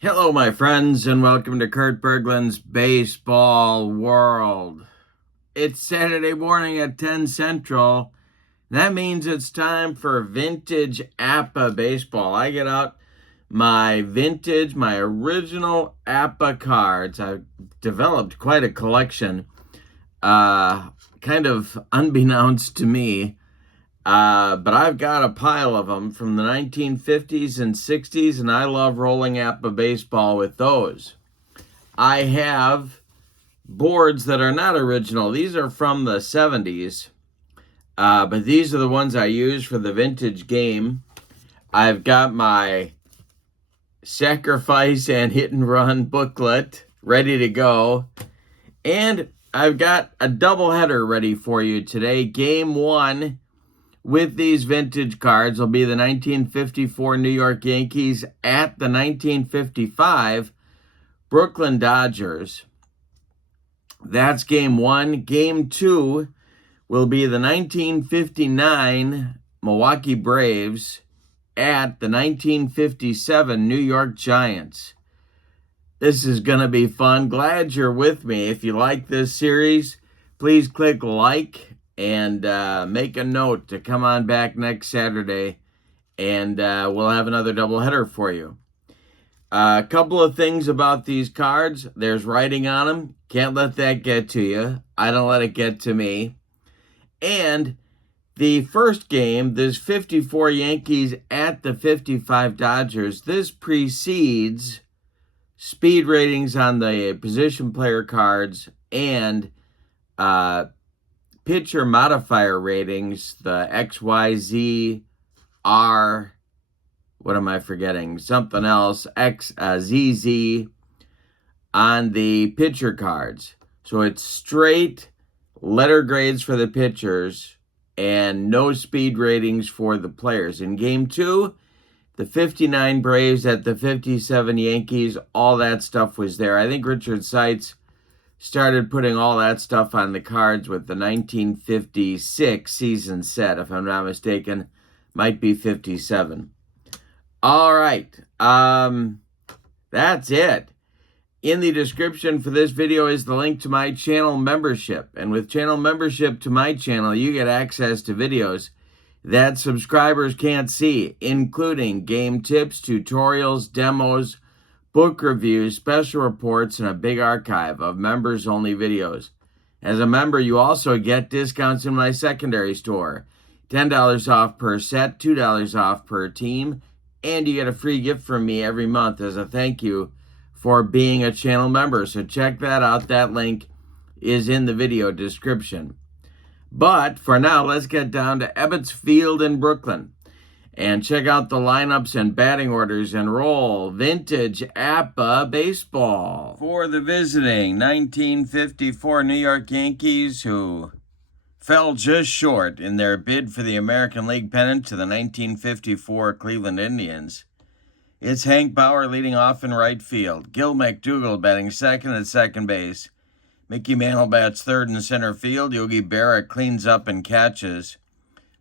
Hello, my friends, and welcome to Kurt Berglund's Baseball World. It's Saturday morning at 10 Central. That means it's time for vintage APBA baseball. I get out my original APBA cards. I've developed quite a collection, kind of unbeknownst to me. But I've got a pile of them from the 1950s and 60s, and I love rolling APBA baseball with those. I have boards that are not original. These are from the 70s, but these are the ones I use for the vintage game. I've got my sacrifice and hit and run booklet ready to go, and I've got a doubleheader ready for you today. Game one with these vintage cards will be the 1954 New York Yankees at the 1955 Brooklyn Dodgers. That's game one. Game two will be the 1959 Milwaukee Braves at the 1957 New York Giants. This is going to be fun. Glad you're with me. If you like this series, please click like and make a note to come on back next Saturday, and we'll have another doubleheader for you. A couple of things about these cards. There's writing on them. Can't let that get to you. I don't let it get to me. And the first game, this 54 Yankees at the 55 Dodgers, this precedes speed ratings on the position player cards and pitcher modifier ratings, the XYZ, R, what am I forgetting? Something else, ZZ on the pitcher cards. So it's straight letter grades for the pitchers and no speed ratings for the players. In game two, the 59 Braves at the 57 Yankees, all that stuff was there. I think Richard Seitz started putting all that stuff on the cards with the 1956 season set, if I'm not mistaken. Might be 57. All right. That's it. In the description for this video is the link to my channel membership. And with channel membership to my channel, you get access to videos that subscribers can't see, including game tips, tutorials, demos, book reviews, special reports, and a big archive of members-only videos. As a member, you also get discounts in my secondary store. $10 off per set, $2 off per team, and you get a free gift from me every month as a thank you for being a channel member. So check that out. That link is in the video description. But for now, let's get down to Ebbets Field in Brooklyn and check out the lineups and batting orders and roll vintage APBA baseball. For the visiting 1954 New York Yankees, who fell just short in their bid for the American League pennant to the 1954 Cleveland Indians, it's Hank Bauer leading off in right field. Gil McDougall batting second at second base. Mickey Mantle bats third in center field. Yogi Berra cleans up and catches.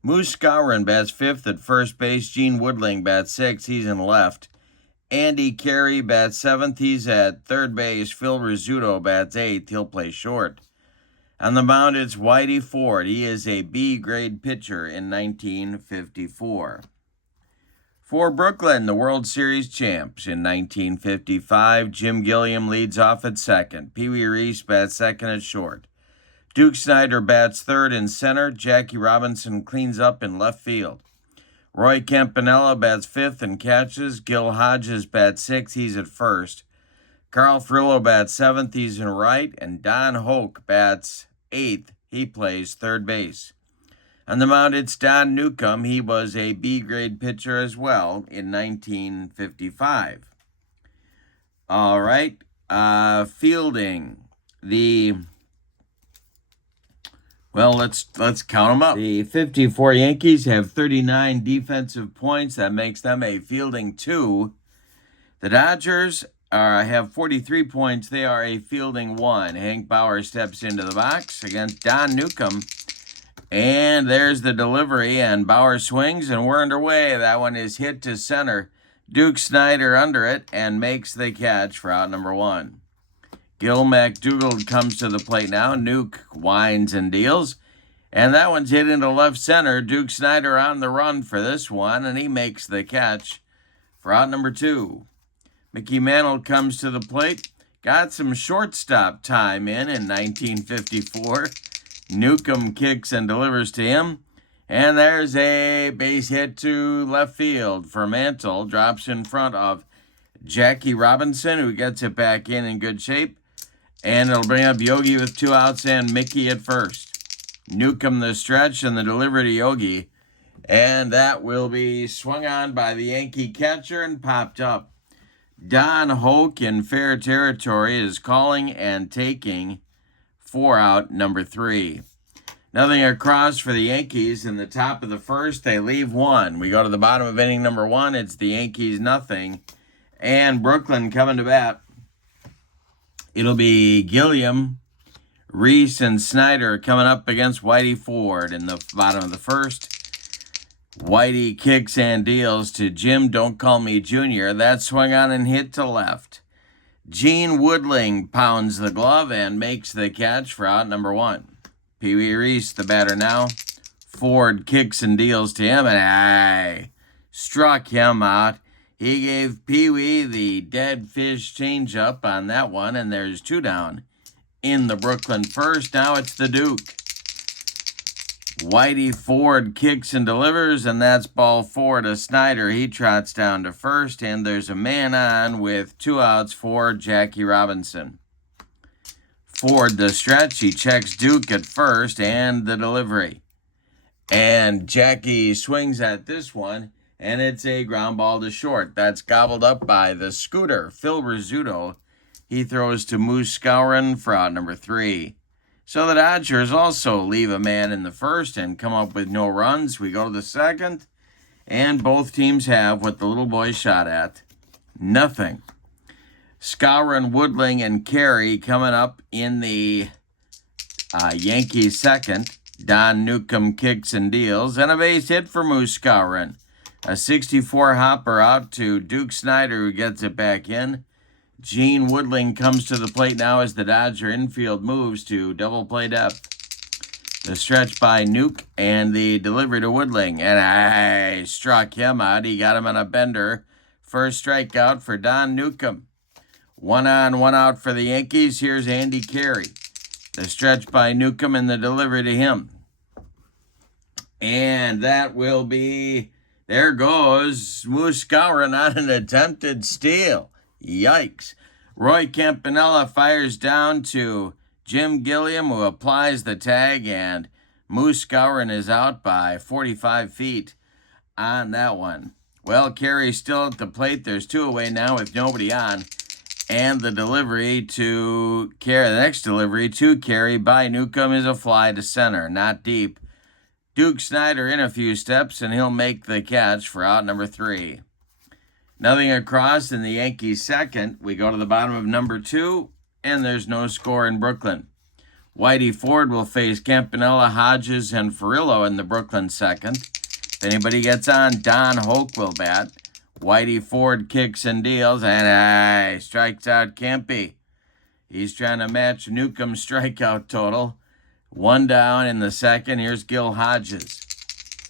Moose Skowron bats fifth at first base. Gene Woodling bats sixth. He's in left. Andy Carey bats seventh. He's at third base. Phil Rizzuto bats eighth. He'll play short. On the mound, it's Whitey Ford. He is a B-grade pitcher in 1954. For Brooklyn, the World Series champs in 1955, Jim Gilliam leads off at second. Pee Wee Reese bats second at short. Duke Snyder bats third in center. Jackie Robinson cleans up in left field. Roy Campanella bats fifth and catches. Gil Hodges bats sixth. He's at first. Carl Furillo bats seventh. He's in right. And Don Hoke bats eighth. He plays third base. On the mound, it's Don Newcomb. He was a B-grade pitcher as well in 1955. All right. Fielding. Let's count them up. The 54 Yankees have 39 defensive points. That makes them a fielding 2. The Dodgers have 43 points. They are a fielding 1. Hank Bauer steps into the box against Don Newcomb. And there's the delivery, and Bauer swings, and we're underway. That one is hit to center. Duke Snyder under it and makes the catch for out number 1. Gil McDougald comes to the plate now. Nuke winds and deals. And that one's hit into left center. Duke Snyder on the run for this one, and he makes the catch for out number 2. Mickey Mantle comes to the plate. Got some shortstop time in 1954. Newcomb kicks and delivers to him. And there's a base hit to left field for Mantle. Drops in front of Jackie Robinson, who gets it back in good shape. And it'll bring up Yogi with 2 outs and Mickey at first. Newcomb the stretch and the delivery to Yogi. And that will be swung on by the Yankee catcher and popped up. Don Hoke in fair territory is calling and taking for out number 3. Nothing across for the Yankees in the top of the first. They leave 1. We go to the bottom of inning number 1. It's the Yankees nothing. And Brooklyn coming to bat. It'll be Gilliam, Reese, and Snyder coming up against Whitey Ford in the bottom of the first. Whitey kicks and deals to Jim Don't Call Me Jr. That swung on and hit to left. Gene Woodling pounds the glove and makes the catch for out number 1. Pee Wee Reese, the batter now. Ford kicks and deals to him, and struck him out. He gave Pee Wee the dead fish changeup on that one, and there's 2 down in the Brooklyn first. Now it's the Duke. Whitey Ford kicks and delivers, and that's ball 4 to Snyder. He trots down to first, and there's a man on with 2 outs for Jackie Robinson. Ford the stretch. He checks Duke at first and the delivery. And Jackie swings at this one, and it's a ground ball to short. That's gobbled up by the scooter, Phil Rizzuto. He throws to Moose Skowron for out number 3. So the Dodgers also leave a man in the first and come up with no runs. We go to the second, and both teams have what the little boy shot at. Nothing. Skowron, Woodling, and Carey coming up in the Yankees second. Don Newcomb kicks and deals, and a base hit for Moose Skowron. A 64 hopper out to Duke Snyder, who gets it back in. Gene Woodling comes to the plate now as the Dodger infield moves to double play depth. The stretch by Nuke and the delivery to Woodling, and I struck him out. He got him on a bender. First strikeout for Don Newcomb. 1 on, 1 out for the Yankees. Here's Andy Carey. The stretch by Newcomb and the delivery to him. And that will be, there goes Moose Skowron on an attempted steal. Yikes. Roy Campanella fires down to Jim Gilliam, who applies the tag, and Moose Skowron is out by 45 feet on that one. Well, Carey's still at the plate. There's 2 away now with nobody on. And the delivery to Carey, the next delivery to Carey by Newcomb is a fly to center, not deep. Duke Snyder in a few steps, and he'll make the catch for out number 3. Nothing across in the Yankees second. We go to the bottom of number 2, and there's no score in Brooklyn. Whitey Ford will face Campanella, Hodges, and Ferrillo in the Brooklyn second. If anybody gets on, Don Hoke will bat. Whitey Ford kicks and deals, and strikes out Campy. He's trying to match Newcomb's strikeout total. 1 down in the second. Here's Gil Hodges.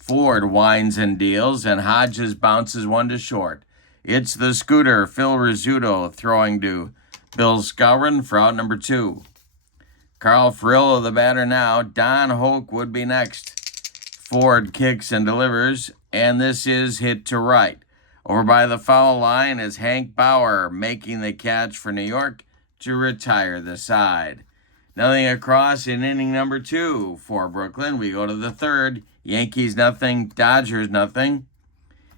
Ford winds and deals, and Hodges bounces 1 to short. It's the scooter, Phil Rizzuto, throwing to Bill Skowron for out number 2. Carl Ferrillo, the batter now. Don Hoke would be next. Ford kicks and delivers, and this is hit to right. Over by the foul line is Hank Bauer making the catch for New York to retire the side. Nothing across in inning number 2 for Brooklyn. We go to the third. Yankees nothing, Dodgers nothing.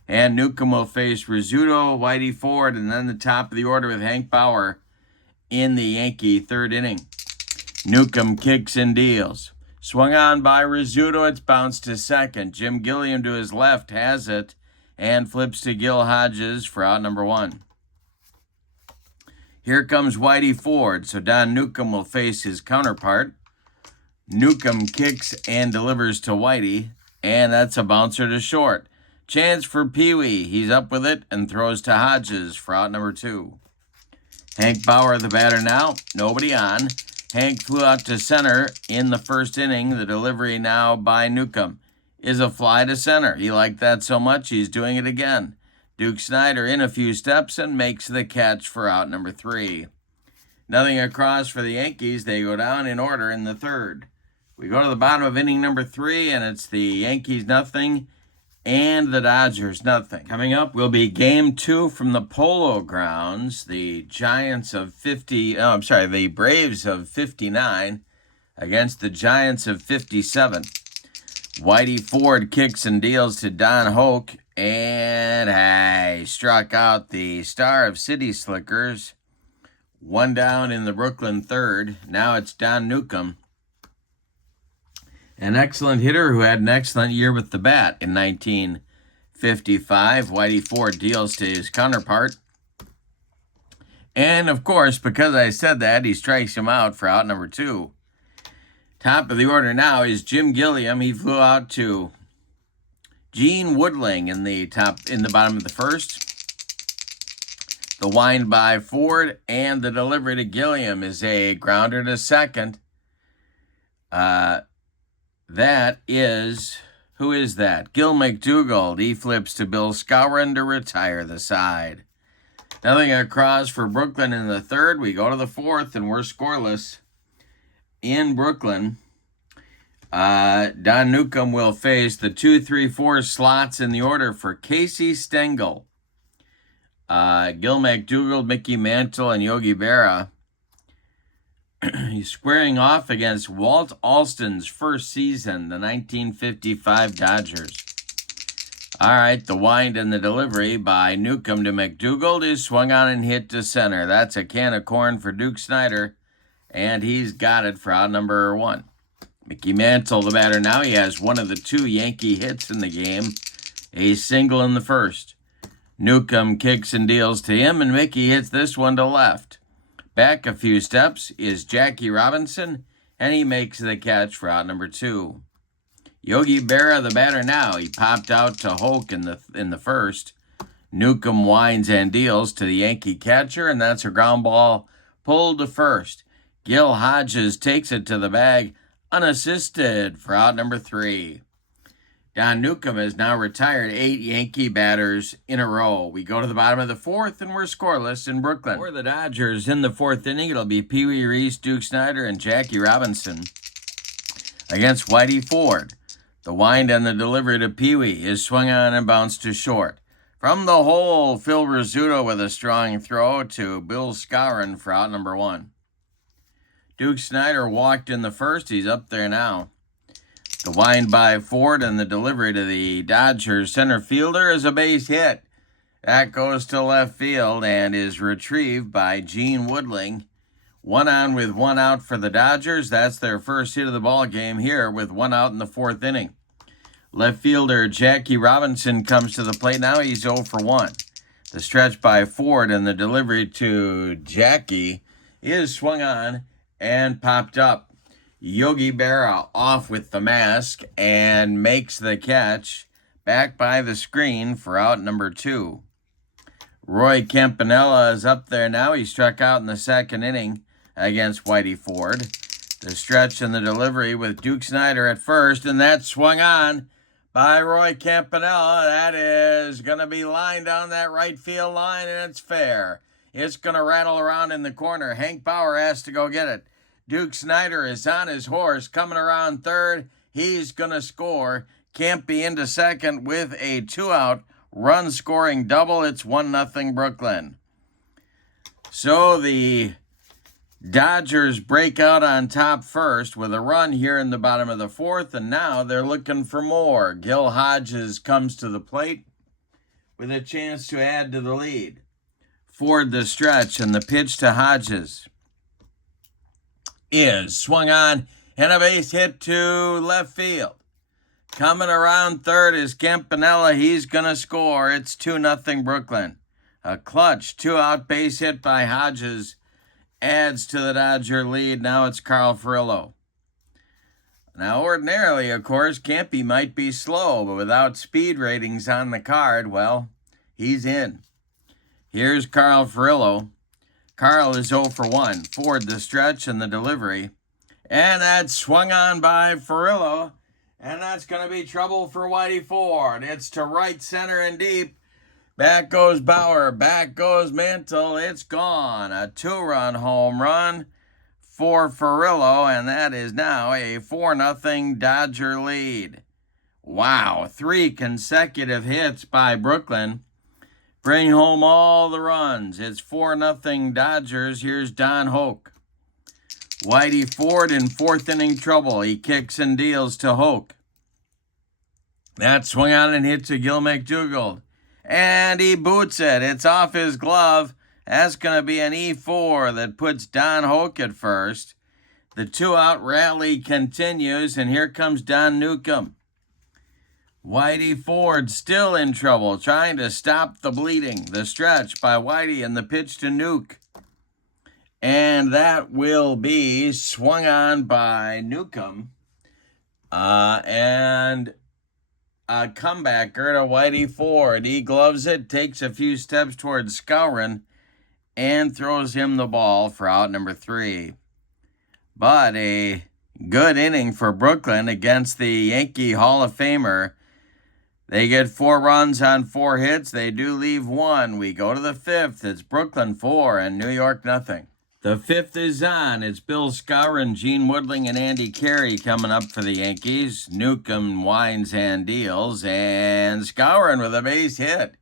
And Newcomb will face Rizzuto, Whitey Ford, and then the top of the order with Hank Bauer in the Yankee third inning. Newcomb kicks and deals. Swung on by Rizzuto, it's bounced to second. Jim Gilliam to his left has it and flips to Gil Hodges for out number 1. Here comes Whitey Ford, so Don Newcomb will face his counterpart. Newcomb kicks and delivers to Whitey, and that's a bouncer to short. Chance for Pee Wee. He's up with it and throws to Hodges for out number 2. Hank Bauer, the batter now. Nobody on. Hank flew out to center in the first inning. The delivery now by Newcomb is a fly to center. He liked that so much, he's doing it again. Duke Snider in a few steps and makes the catch for out number 3. Nothing across for the Yankees. They go down in order in the third. We go to the bottom of inning number 3, and it's the Yankees nothing and the Dodgers nothing. Coming up will be game 2 from the Polo Grounds. The the Braves of 59 against the Giants of 57. Whitey Ford kicks and deals to Don Hoke, and he struck out the star of City Slickers. 1 down in the Brooklyn third. Now it's Don Newcomb, an excellent hitter who had an excellent year with the bat in 1955. Whitey Ford deals to his counterpart. And, of course, because I said that, he strikes him out for out number 2. Top of the order now is Jim Gilliam. He flew out to Gene Woodling in the bottom of the first. The wind by Ford and the delivery to Gilliam is a grounder to second. Who is that? Gil McDougald. He flips to Bill Skowron to retire the side. Nothing across for Brooklyn in the third. We go to the fourth, and we're scoreless in Brooklyn. Don Newcomb will face the 2, 3, 4 slots in the order for Casey Stengel. Gil McDougald, Mickey Mantle, and Yogi Berra. He's squaring off against Walt Alston's first season, the 1955 Dodgers. All right, the wind and the delivery by Newcomb to McDougald is swung on and hit to center. That's a can of corn for Duke Snider, and he's got it for out number 1. Mickey Mantle, the batter now. He has one of the 2 Yankee hits in the game, a single in the first. Newcomb kicks and deals to him, and Mickey hits this one to left. Back a few steps is Jackie Robinson, and he makes the catch for out number 2. Yogi Berra, the batter now. He popped out to Hoke in the first. Newcomb winds and deals to the Yankee catcher, and that's a ground ball pulled to first. Gil Hodges takes it to the bag unassisted for out number 3. Don Newcomb has now retired 8 Yankee batters in a row. We go to the bottom of the fourth, and we're scoreless in Brooklyn. For the Dodgers in the fourth inning, it'll be Pee Wee Reese, Duke Snider, and Jackie Robinson against Whitey Ford. The wind and the delivery to Pee Wee is swung on and bounced to short. From the hole, Phil Rizzuto with a strong throw to Bill Skowron for out number 1. Duke Snider walked in the first. He's up there now. The wind by Ford and the delivery to the Dodgers center fielder is a base hit. That goes to left field and is retrieved by Gene Woodling. 1 on with 1 out for the Dodgers. That's their first hit of the ball game here with 1 out in the fourth inning. Left fielder Jackie Robinson comes to the plate now. He's 0 for 1. The stretch by Ford and the delivery to Jackie is swung on and popped up. Yogi Berra off with the mask and makes the catch back by the screen for out number 2. Roy Campanella is up there now. He struck out in the second inning against Whitey Ford. The stretch and the delivery with Duke Snider at first, and that's swung on by Roy Campanella. That is going to be lined down that right field line, and it's fair. It's going to rattle around in the corner. Hank Bauer has to go get it. Duke Snider is on his horse, coming around third. He's going to score. Can't be into second with a 2-out run-scoring double. It's 1-0 Brooklyn. So the Dodgers break out on top first with a run here in the bottom of the fourth, and now they're looking for more. Gil Hodges comes to the plate with a chance to add to the lead. Ford the stretch, and the pitch to Hodges is swung on and a base hit to left field. Coming around third is Campanella. He's going to score. It's 2-0 Brooklyn. A clutch 2-out base hit by Hodges adds to the Dodger lead. Now it's Carl Furillo. Now, ordinarily, of course, Campy might be slow, but without speed ratings on the card, well, he's in. Here's Carl Furillo. Carl is 0 for 1. Ford the stretch and the delivery. And that's swung on by Furillo. And that's going to be trouble for Whitey Ford. It's to right center and deep. Back goes Bauer. Back goes Mantle. It's gone. A 2-run home run for Furillo. And that is now a 4-0 Dodger lead. Wow. 3 consecutive hits by Brooklyn. Bring home all the runs. It's 4-0 Dodgers. Here's Don Hoke. Whitey Ford in 4th inning trouble. He kicks and deals to Hoke. That swung on and hit to Gil McDougald. And he boots it. It's off his glove. That's going to be an E4 that puts Don Hoke at first. The 2-out rally continues, and here comes Don Newcomb. Whitey Ford still in trouble, trying to stop the bleeding. The stretch by Whitey and the pitch to Nuke. And that will be swung on by Newcomb. And a comebacker to Whitey Ford. He gloves it, takes a few steps towards Skowron, and throws him the ball for out number 3. But a good inning for Brooklyn against the Yankee Hall of Famer. They get 4 runs on 4 hits. They do leave 1. We go to the 5th. It's Brooklyn 4 and New York nothing. The 5th is on. It's Bill Skowron, Gene Woodling, and Andy Carey coming up for the Yankees. Newcomb winds and deals, and Skowron with a base hit.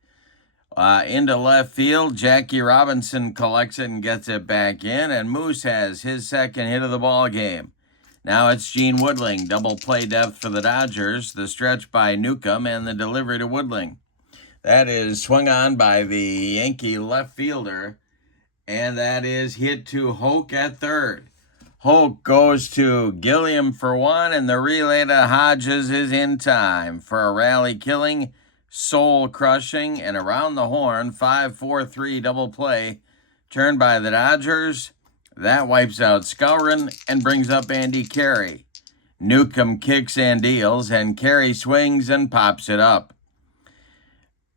Into left field, Jackie Robinson collects it and gets it back in, and Moose has his 2nd hit of the ball game. Now it's Gene Woodling, double play depth for the Dodgers, the stretch by Newcomb, and the delivery to Woodling. That is swung on by the Yankee left fielder, and that is hit to Hoke at 3rd. Hoke goes to Gilliam for 1, and the relay to Hodges is in time for a rally-killing, soul-crushing, and around the horn 5-4-3 double play turned by the Dodgers. That wipes out Skowron and brings up Andy Carey. Newcomb kicks and deals, and Carey swings and pops it up.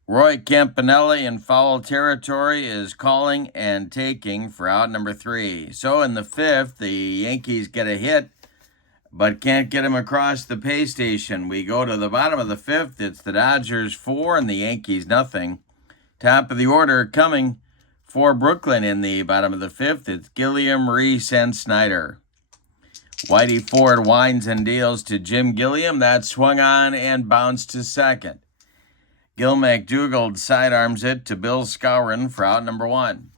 Roy Campanella in foul territory is calling and taking for out number 3. So in the 5th, the Yankees get a hit, but can't get him across the pay station. We go to the bottom of the 5th. It's the Dodgers 4 and the Yankees nothing. Top of the order coming for Brooklyn in the bottom of the 5th. It's Gilliam, Reese, and Snyder. Whitey Ford winds and deals to Jim Gilliam. That swung on and bounced to 2nd. Gil McDougald sidearms it to Bill Skowron for out number 1.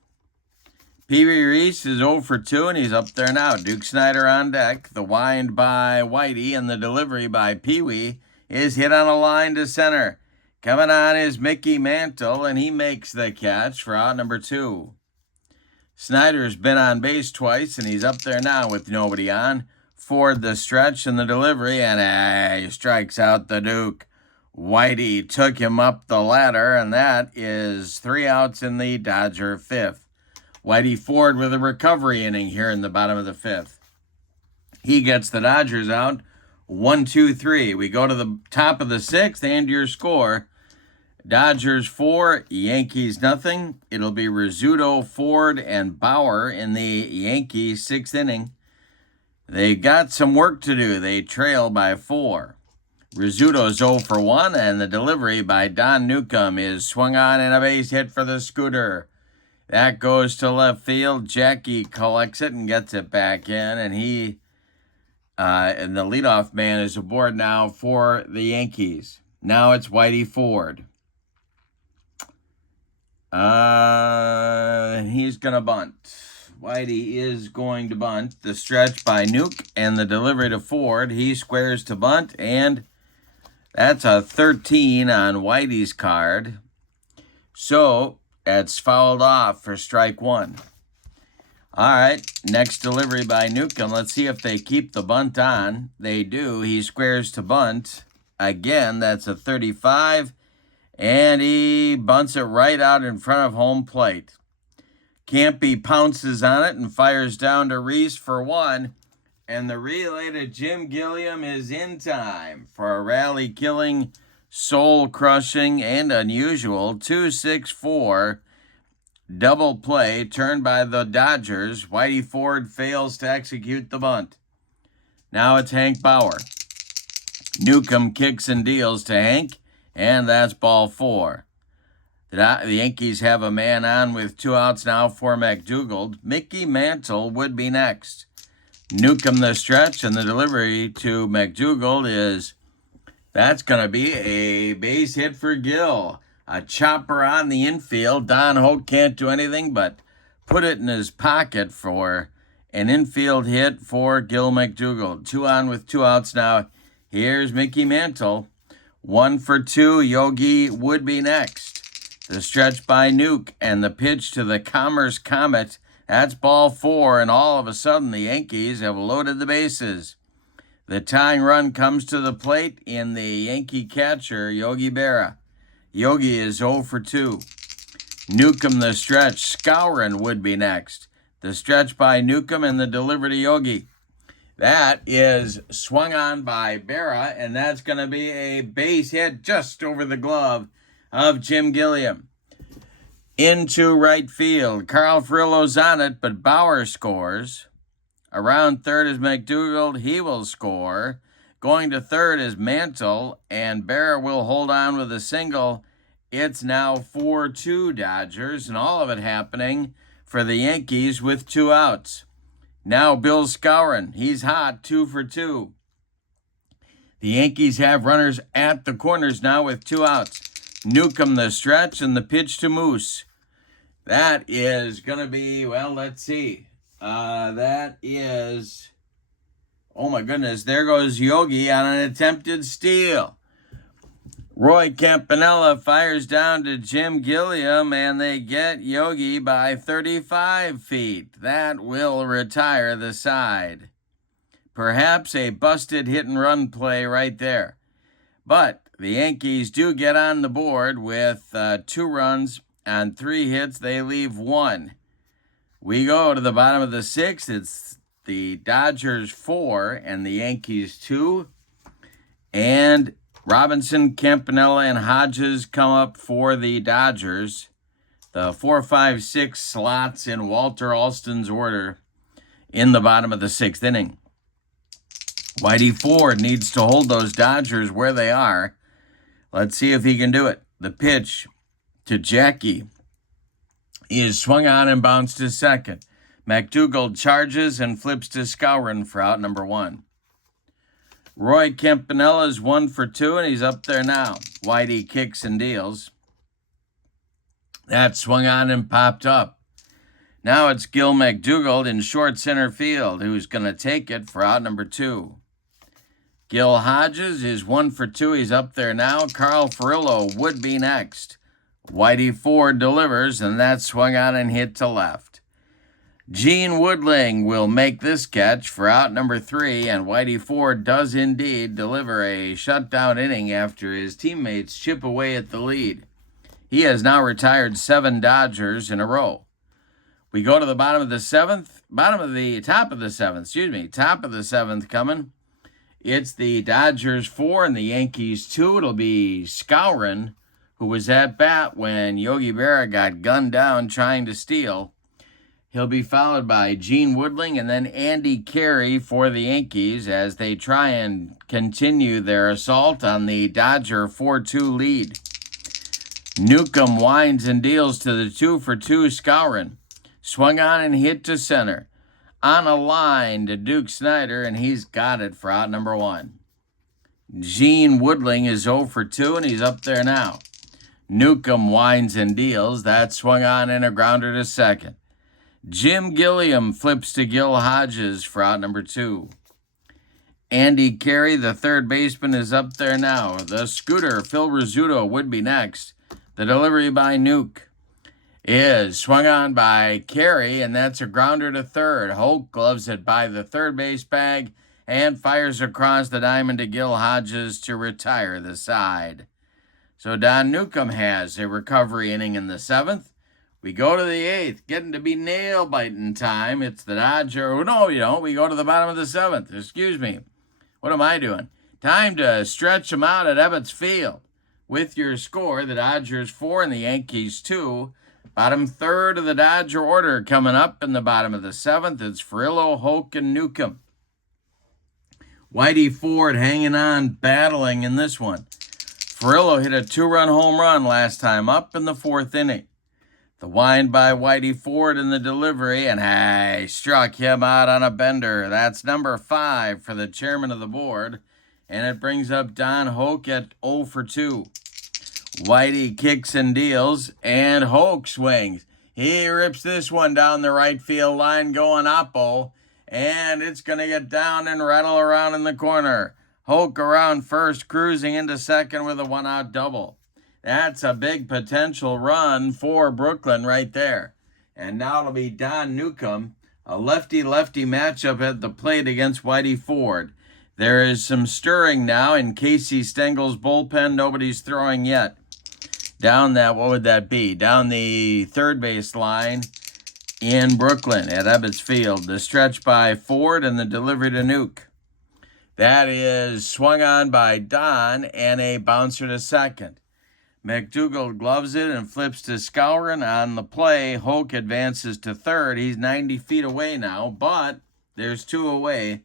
Pee Wee Reese is 0 for 2, and he's up there now. Duke Snyder on deck. The wind by Whitey and the delivery by Pee Wee is hit on a line to center. Coming on is Mickey Mantle, and he makes the catch for out number 2. Snyder's been on base twice, and he's up there now with nobody on. Ford the stretch and the delivery, and he strikes out the Duke. Whitey took him up the ladder, and that is 3 outs in the Dodger 5th. Whitey Ford with a recovery inning here in the bottom of the 5th. He gets the Dodgers out 1-2-3. We go to the top of the 6th, and your score. Dodgers 4, Yankees nothing. It'll be Rizzuto, Ford, and Bauer in the Yankees 6th inning. They got some work to do. They trail by 4. Rizzuto's 0 for 1, and the delivery by Don Newcomb is swung on and a base hit for the Scooter. That goes to left field. Jackie collects it and gets it back in, and and the leadoff man is aboard now for the Yankees. Now it's Whitey Ford. He's going to bunt. Whitey is going to bunt. The stretch by Nuke and the delivery to Ford. He squares to bunt, and that's a 13 on Whitey's card. So that's fouled off for strike 1. All right, next delivery by Newcomb. Let's see if they keep the bunt on. They do. He squares to bunt. Again, that's a 35, and he bunts it right out in front of home plate. Campy pounces on it and fires down to Reese for 1, And the relay to Jim Gilliam is in time for a rally-killing, soul-crushing, and unusual 2-6-4 double play turned by the Dodgers. Whitey Ford fails to execute the bunt. Now it's Hank Bauer. Newcomb kicks and deals to Hank, and that's ball 4. The Yankees have a man on with 2 outs now for McDougald. Mickey Mantle would be next. Newcomb the stretch, and the delivery to McDougald that's going to be a base hit for Gill. A chopper on the infield. Don Hoke can't do anything but put it in his pocket for an infield hit for Gil McDougald. 2 on with 2 outs now. Here's Mickey Mantle. 1 for 2. Yogi would be next. The stretch by Nuke, and the pitch to the Commerce Comet. That's ball 4, and all of a sudden the Yankees have loaded the bases. The tying run comes to the plate in the Yankee catcher, Yogi Berra. Yogi is 0 for 2. Newcomb the stretch. Skowron would be next. The stretch by Newcomb and the delivery to Yogi. That is swung on by Berra, and that's going to be a base hit just over the glove of Jim Gilliam. Into right field. Carl Furillo's on it, but Bauer scores. Around third is McDougald. He will score. Going to third is Mantle, and Berra will hold on with a single. It's now 4-2 Dodgers, and all of it happening for the Yankees with 2 outs. Now Bill Skowron. He's hot, 2 for 2. The Yankees have runners at the corners now with 2 outs. Newcomb the stretch, and the pitch to Moose. That is going to be, well, let's see. That is, oh my goodness, there goes Yogi on an attempted steal. Roy Campanella fires down to Jim Gilliam, and they get Yogi by 35 feet. That will retire the side. Perhaps a busted hit-and-run play right there. But the Yankees do get on the board with 2 runs on 3 hits. They leave 1. We go to the bottom of the 6th. It's the Dodgers 4 and the Yankees 2. And Robinson, Campanella, and Hodges come up for the Dodgers. The 4, 5, 6 slots in Walter Alston's order in the bottom of the 6th inning. Whitey Ford needs to hold those Dodgers where they are. Let's see if he can do it. The pitch to Jackie is swung on and bounced to second. McDougald charges and flips to Skowron for out number 1. Roy Campanella is 1 for 2, and he's up there now. Whitey kicks and deals. That swung on and popped up. Now it's Gil McDougald in short center field, who's going to take it for out number 2. Gil Hodges is 1 for 2. He's up there now. Carl Furillo would be next. Whitey Ford delivers, and that's swung on and hit to left. Gene Woodling will make this catch for out number 3, and Whitey Ford does indeed deliver a shutdown inning after his teammates chip away at the lead. He has now retired 7 Dodgers in a row. We go to the top of the 7th coming. It's the Dodgers 4 and the Yankees 2. It'll be Skowron, who was at bat when Yogi Berra got gunned down trying to steal. He'll be followed by Gene Woodling and then Andy Carey for the Yankees as they try and continue their assault on the Dodger 4-2 lead. Newcomb winds and deals to the 2 for 2 Skowron. Swung on and hit to center. On a line to Duke Snyder, and he's got it for out number 1. Gene Woodling is 0 for 2, and he's up there now. Newcomb winds and deals. That swung on and a grounder to second. Jim Gilliam flips to Gil Hodges for out number 2. Andy Carey, the third baseman, is up there now. The scooter, Phil Rizzuto, would be next. The delivery by Nuke is swung on by Carey, and that's a grounder to third. Hoke gloves it by the third base bag and fires across the diamond to Gil Hodges to retire the side. So Don Newcomb has a recovery inning in the 7th. We go to the 8th, getting to be nail-biting time. It's the Dodger. No, you don't. We go to the bottom of the 7th. Excuse me. What am I doing? Time to stretch them out at Ebbets Field. With your score, the Dodgers 4 and the Yankees 2. Bottom third of the Dodger order coming up in the bottom of the 7th. It's Furillo, Hoke, and Newcomb. Whitey Ford hanging on, battling in this one. Furillo hit a 2-run home run last time up in the 4th inning. The wind by Whitey Ford in the delivery, and I struck him out on a bender. That's number 5 for the chairman of the board, and it brings up Don Hoke at 0 for 2. Whitey kicks and deals, and Hoke swings. He rips this one down the right field line going oppo, and it's going to get down and rattle around in the corner. Hoke around first, cruising into second with a 1-out double. That's a big potential run for Brooklyn right there. And now it'll be Don Newcomb, a lefty-lefty matchup at the plate against Whitey Ford. There is some stirring now in Casey Stengel's bullpen. Nobody's throwing yet. Down that, what would that be? Down the third base line in Brooklyn at Ebbets Field. The stretch by Ford and the delivery to Nuke. That is swung on by Don and a bouncer to second. McDougald gloves it and flips to Skowron on the play. Hoke advances to third. He's 90 feet away now, but there's 2 away.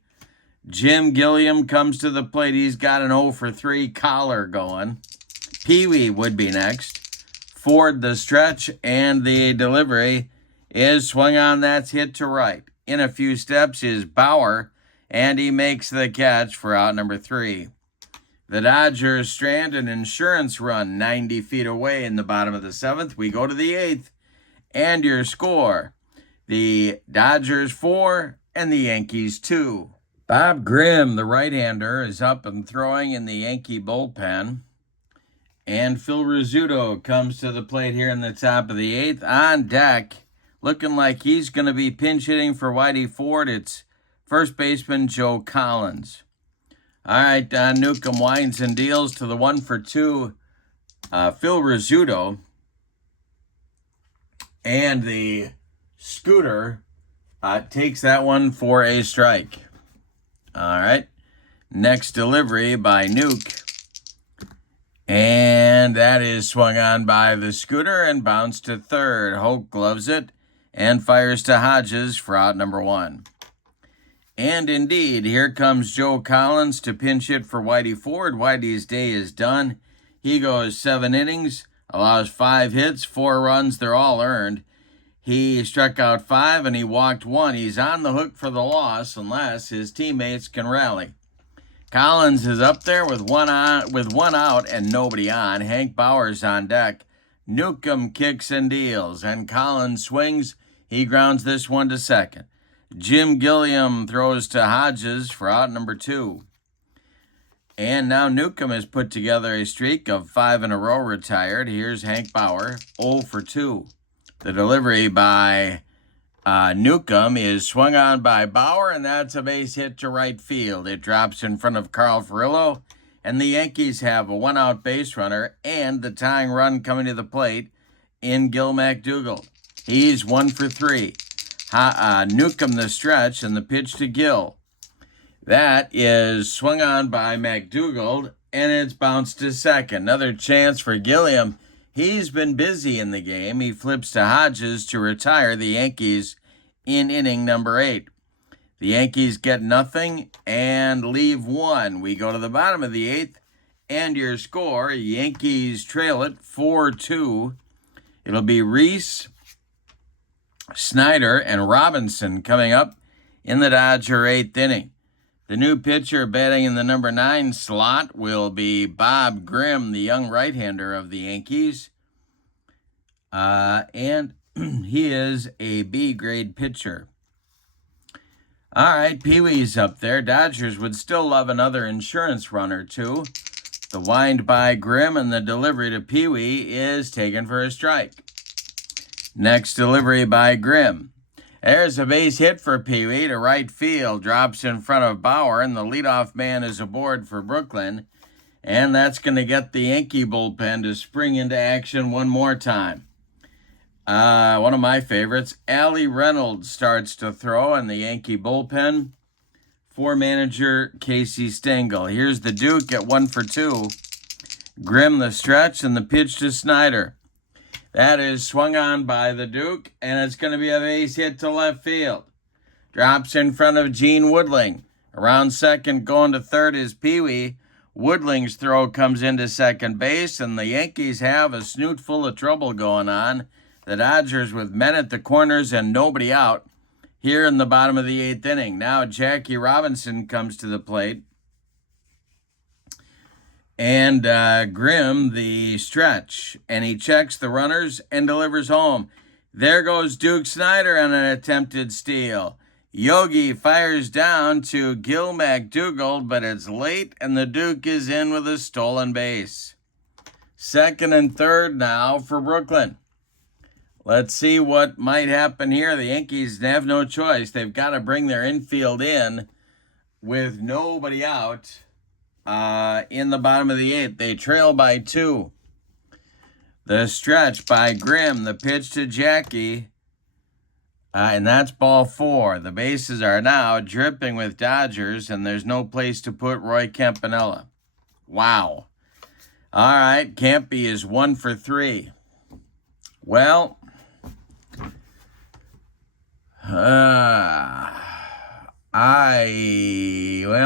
Jim Gilliam comes to the plate. He's got an 0 for 3 collar going. Pee Wee would be next. Ford the stretch, and the delivery is swung on. That's hit to right. In a few steps is Bauer, and he makes the catch for out number 3. The Dodgers strand an insurance run 90 feet away in the bottom of the 7th. We go to the 8th, and your score, the Dodgers 4 and the Yankees 2. Bob Grimm, the right-hander, is up and throwing in the Yankee bullpen. And Phil Rizzuto comes to the plate here in the top of the 8th. On deck, looking like he's going to be pinch hitting for Whitey Ford. It's first baseman Joe Collins. All right, Don Newcomb winds and deals to the 1 for 2. Phil Rizzuto. And the scooter takes that one for a strike. All right. Next delivery by Nuke. And that is swung on by the scooter and bounced to third. Hoke gloves it and fires to Hodges for out number 1. And indeed, here comes Joe Collins to pinch hit for Whitey Ford. Whitey's day is done. He goes 7 innings, allows 5 hits, 4 runs. They're all earned. He struck out 5 and he walked 1. He's on the hook for the loss unless his teammates can rally. Collins is up there with one out and nobody on. Hank Bauer's on deck. Newcomb kicks and deals, and Collins swings. He grounds this one to second. Jim Gilliam throws to Hodges for out number 2. And now Newcomb has put together a streak of 5 in a row retired. Here's Hank Bauer, 0 for 2. The delivery by Newcomb is swung on by Bauer, and that's a base hit to right field. It drops in front of Carl Furillo, and the Yankees have a 1-out base runner and the tying run coming to the plate in Gil McDougald. He's 1 for 3. Newcomb the stretch and the pitch to Gil. That is swung on by McDougald, and it's bounced to second. Another chance for Gilliam. He's been busy in the game. He flips to Hodges to retire the Yankees in inning number 8. The Yankees get nothing and leave 1. We go to the bottom of the 8th, and your score, Yankees trail it 4-2. It'll be Reese, Snyder, and Robinson coming up in the Dodger 8th inning. The new pitcher batting in the number 9 slot will be Bob Grimm, the young right-hander of the Yankees. And he is a B-grade pitcher. All right, Pee Wee's up there. Dodgers would still love another insurance run or two. The wind by Grimm and the delivery to Pee Wee is taken for a strike. Next delivery by Grimm. There's a base hit for Pee Wee to right field. Drops in front of Bauer, and the leadoff man is aboard for Brooklyn. And that's going to get the Yankee bullpen to spring into action one more time. One of my favorites, Allie Reynolds starts to throw in the Yankee bullpen for manager Casey Stengel. Here's the Duke at 1 for 2. Grimm the stretch and the pitch to Snyder. That is swung on by the Duke, and it's going to be a base hit to left field. Drops in front of Gene Woodling. Around second, going to third is Pee Wee. Woodling's throw comes into second base, and the Yankees have a snoot full of trouble going on. The Dodgers with men at the corners and nobody out here in the bottom of the 8th inning. Now Jackie Robinson comes to the plate. And Grimm the stretch. And he checks the runners and delivers home. There goes Duke Snyder on an attempted steal. Yogi fires down to Gil McDougald, but it's late, and the Duke is in with a stolen base. Second and third now for Brooklyn. Let's see what might happen here. The Yankees have no choice. They've got to bring their infield in with nobody out in the bottom of the 8th. They trail by 2. The stretch by Grimm, the pitch to Jackie. And that's ball 4. The bases are now dripping with Dodgers, and there's no place to put Roy Campanella. Wow. All right, Campy is 1 for 3. Well,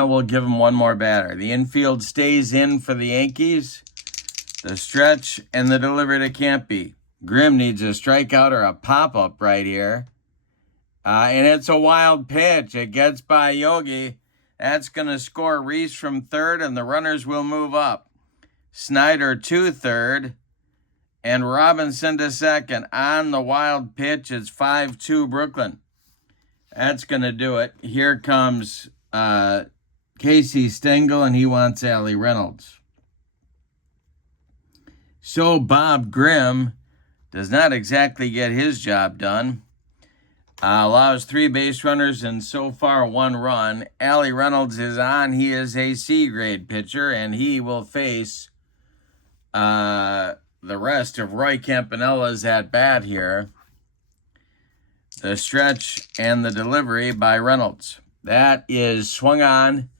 we'll give him one more batter. The infield stays in for the Yankees. The stretch and the delivery to Campy. Grimm needs a strikeout or a pop-up right here. And it's a wild pitch. It gets by Yogi. That's going to score Reese from third, and the runners will move up. Snyder to third, and Robinson to second. On the wild pitch, it's 5-2 Brooklyn. That's going to do it. Here comes Casey Stengel, and he wants Allie Reynolds. So Bob Grimm does not exactly get his job done. Allows 3 base runners and so far 1 run. Allie Reynolds is on. He is a C-grade pitcher, and he will face the rest of Roy Campanella's at-bat here. The stretch and the delivery by Reynolds. That is swung on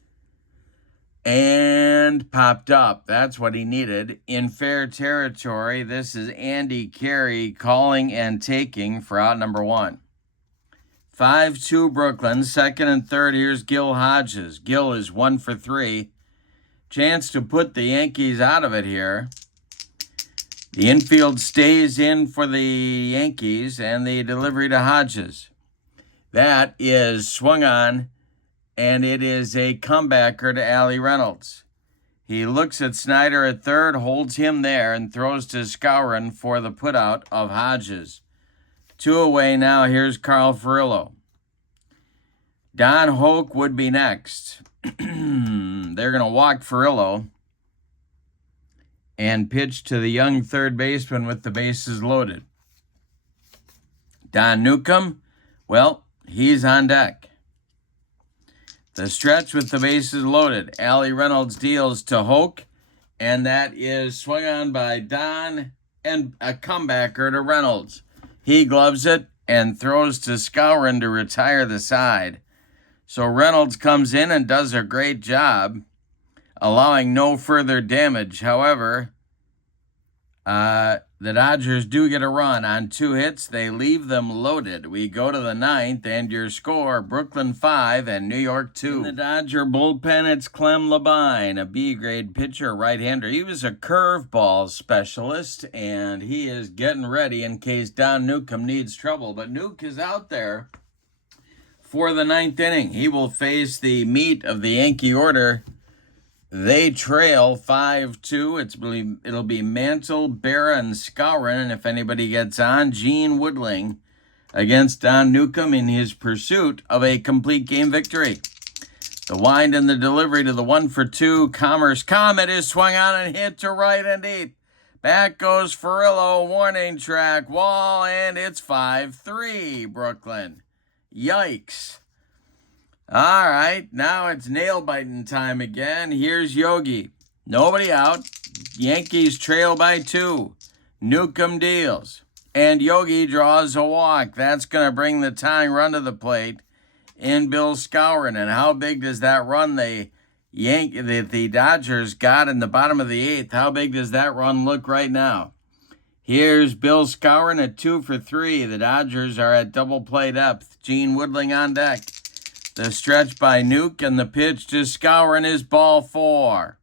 and popped up. That's what he needed. In fair territory, this is Andy Carey calling and taking for out number 1. 5-2 Brooklyn. Second and third, here's Gil Hodges. Gil is 1 for 3. Chance to put the Yankees out of it here. The infield stays in for the Yankees, and the delivery to Hodges. That is swung on, and it is a comebacker to Allie Reynolds. He looks at Snyder at third, holds him there, and throws to Skowron for the putout of Hodges. 2 away now. Here's Carl Furillo. Don Hoke would be next. They're going to walk Furillo and pitch to the young third baseman with the bases loaded. Don Newcomb, well, he's on deck. The stretch with the bases loaded. Allie Reynolds deals to Hoke, and that is swung on by Don, and a comebacker to Reynolds. He gloves it and throws to Skowron to retire the side. So Reynolds comes in and does a great job, allowing no further damage. However, the Dodgers do get a run on 2 hits. They leave them loaded. We go to the 9th, and your score, Brooklyn 5 and New York 2. In the Dodger bullpen, it's Clem Labine, a B-grade pitcher, right-hander. He was a curveball specialist, and he is getting ready in case Don Newcomb needs trouble. But Nuke is out there for the 9th inning. He will face the meat of the Yankee order. They trail 5-2. It'll be Mantle, Berra, and Skowron. And if anybody gets on, Gene Woodling against Don Newcomb in his pursuit of a complete game victory. The wind and the delivery to the 1 for 2. Commerce Comet is swung on and hit to right and deep. Back goes Furillo, warning track, wall, and it's 5-3, Brooklyn. Yikes. All right, now it's nail-biting time again. Here's Yogi. Nobody out. Yankees trail by 2. Newcomb deals. And Yogi draws a walk. That's going to bring the tying run to the plate in Bill Skowron. And how big does that run the Dodgers got in the bottom of the 8th? How big does that run look right now? Here's Bill Skowron at 2 for 3. The Dodgers are at double play depth. Gene Woodling on deck. The stretch by Nuke and the pitch to Skowron is ball 4.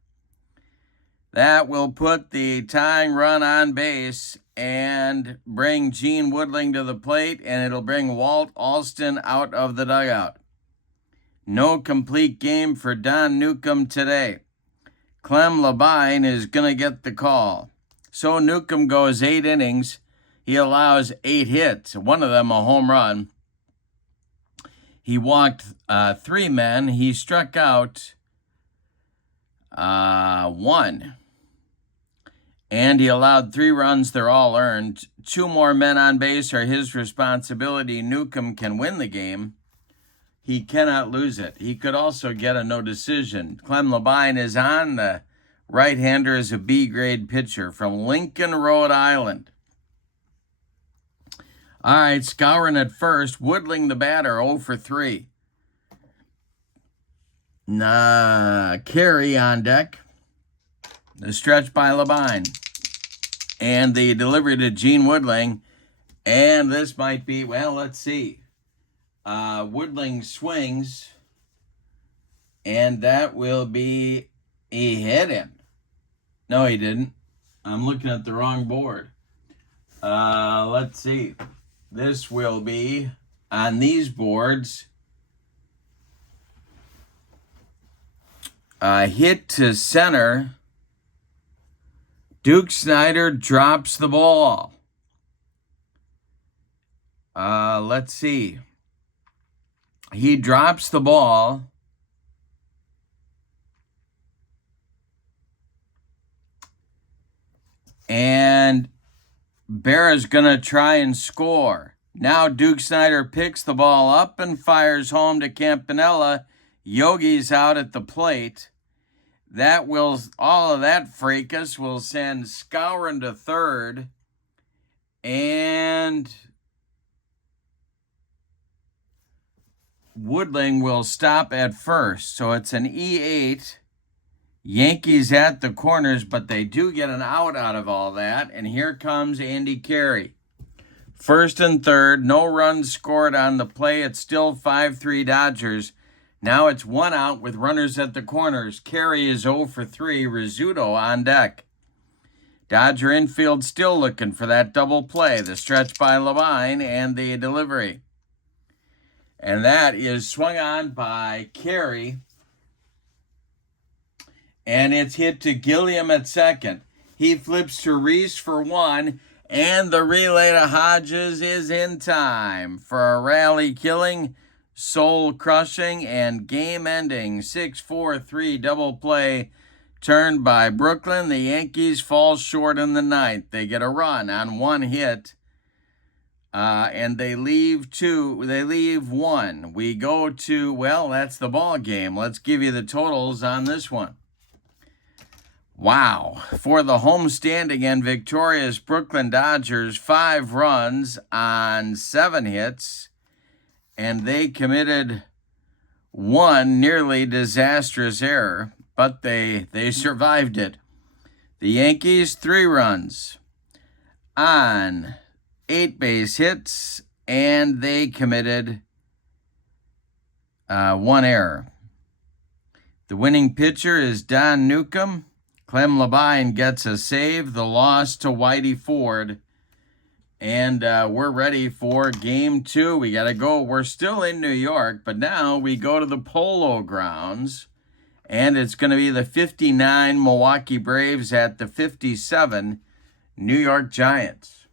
That will put the tying run on base and bring Gene Woodling to the plate, and it'll bring Walt Alston out of the dugout. No complete game for Don Newcomb today. Clem Labine is going to get the call. So Newcomb goes 8 innings. He allows 8 hits, one of them a home run. He walked 3 men. He struck out 1. And he allowed 3 runs. They're all earned. 2 more men on base are his responsibility. Newcomb can win the game. He cannot lose it. He could also get a no decision. Clem Labine is on. The right-hander is a B-grade pitcher from Lincoln, Rhode Island. All right, Skowron at first. Woodling the batter, 0 for 3. Carey on deck. The stretch by Labine. And the delivery to Gene Woodling. And this might be, well, let's see. Woodling swings. And that will be, he hit him. No, he didn't. I'm looking at the wrong board. Let's see. This will be on these boards. Hit to center. Duke Snider drops the ball. Let's see. He drops the ball. And Berra's going to try and score. Now Duke Snider picks the ball up and fires home to Campanella. Yogi's out at the plate. That will, all of that fracas will send Skowron to third. And Woodling will stop at first. So it's an E8. Yankees at the corners, but they do get an out of all that. And here comes Andy Carey. First and third, no runs scored on the play. It's still 5-3 Dodgers. Now it's 1 out with runners at the corners. Carey is 0 for 3. Rizzuto on deck. Dodger infield still looking for that double play. The stretch by Labine and the delivery. And that is swung on by Carey. And it's hit to Gilliam at second. He flips to Reese for 1. And the relay to Hodges is in time for a rally-killing, soul-crushing, and game-ending 6-4-3 double play turned by Brooklyn. The Yankees fall short in the 9th. They get a run on 1 hit, and they leave 2. They leave 1. We go to, well, that's the ball game. Let's give you the totals on this one. Wow. For the homestanding and victorious Brooklyn Dodgers, 5 runs on 7 hits, and they committed 1 nearly disastrous error, but they survived it. The Yankees, 3 runs on 8 base hits, and they committed 1 error. The winning pitcher is Don Newcomb. Clem Labine gets a save, the loss to Whitey Ford. And we're ready for game 2. We got to go. We're still in New York, but now we go to the Polo Grounds. And it's going to be the 59 Milwaukee Braves at the 57 New York Giants.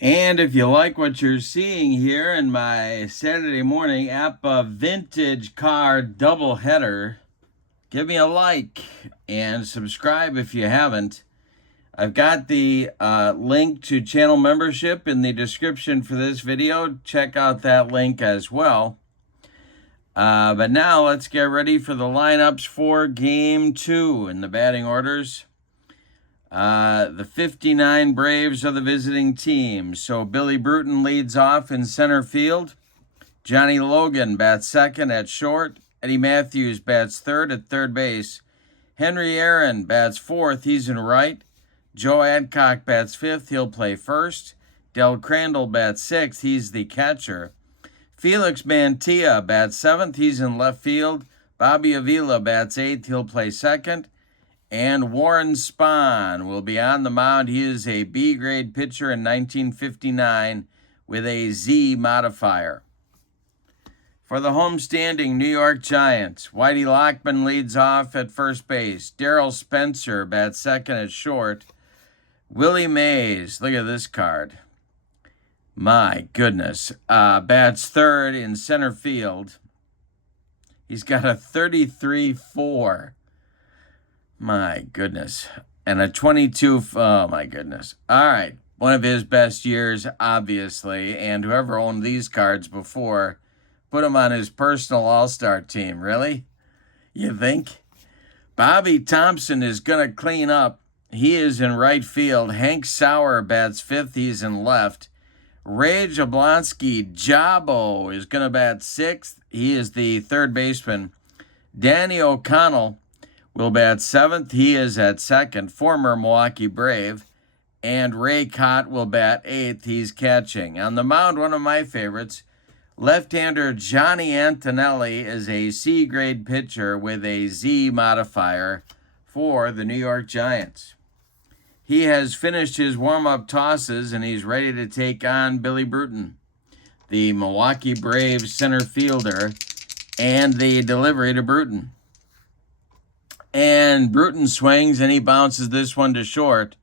And if you like what you're seeing here in my Saturday morning APBA Vintage Car Doubleheader, give me a like and subscribe if you haven't. I've got the link to channel membership in the description for this video. Check out that link as well. But now let's get ready for the lineups for Game 2 in the batting orders. The 59 Braves are the visiting team. So Billy Bruton leads off in center field. Johnny Logan bats second at short. Eddie Matthews bats third at third base. Henry Aaron bats fourth. He's in right. Joe Adcock bats fifth. He'll play first. Del Crandall bats sixth. He's the catcher. Felix Mantilla bats seventh. He's in left field. Bobby Avila bats eighth. He'll play second. And Warren Spahn will be on the mound. He is a B-grade pitcher in 1959 with a Z modifier. For the homestanding New York Giants, Whitey Lockman leads off at first base. Darrell Spencer bats second at short. Willie Mays, look at this card. My goodness. Bats third in center field. He's got a 33-4. My goodness. And a 22. Oh, my goodness. All right. One of his best years, obviously. And whoever owned these cards before put him on his personal all-star team. Really? You think? Bobby Thompson is going to clean up. He is in right field. Hank Sauer bats fifth. He's in left. Ray Jablonski Jabo is going to bat sixth. He is the third baseman. Danny O'Connell will bat seventh. He is at second, former Milwaukee Brave. And Ray Cott will bat eighth. He's catching. On the mound, one of my favorites, left-hander Johnny Antonelli is a C-grade pitcher with a Z modifier for the New York Giants. He has finished his warm-up tosses, and he's ready to take on Billy Bruton, the Milwaukee Braves center fielder, and the delivery to Bruton. And Bruton swings, and he bounces this one to short.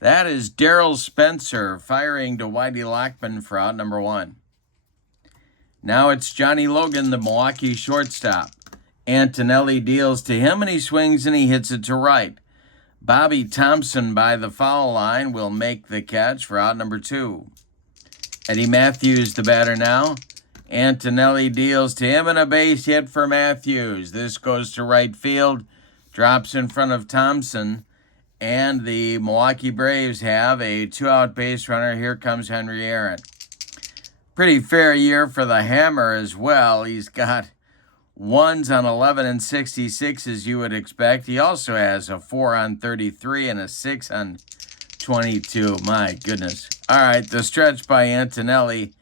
That is Darrell Spencer firing to Whitey Lockman for out number one. Now it's Johnny Logan, the Milwaukee shortstop. Antonelli deals to him, and he swings, and he hits it to right. Bobby Thompson by the foul line will make the catch for out number two. Eddie Matthews, the batter now. Antonelli deals to him, and a base hit for Matthews. This goes to right field, drops in front of Thompson, and the Milwaukee Braves have a two-out base runner. Here comes Henry Aaron. Pretty fair year for the Hammer as well. He's got ones on 11 and 66, as you would expect. He also has a 4 on 33 and a 6 on 22. My goodness. All right, the stretch by Antonelli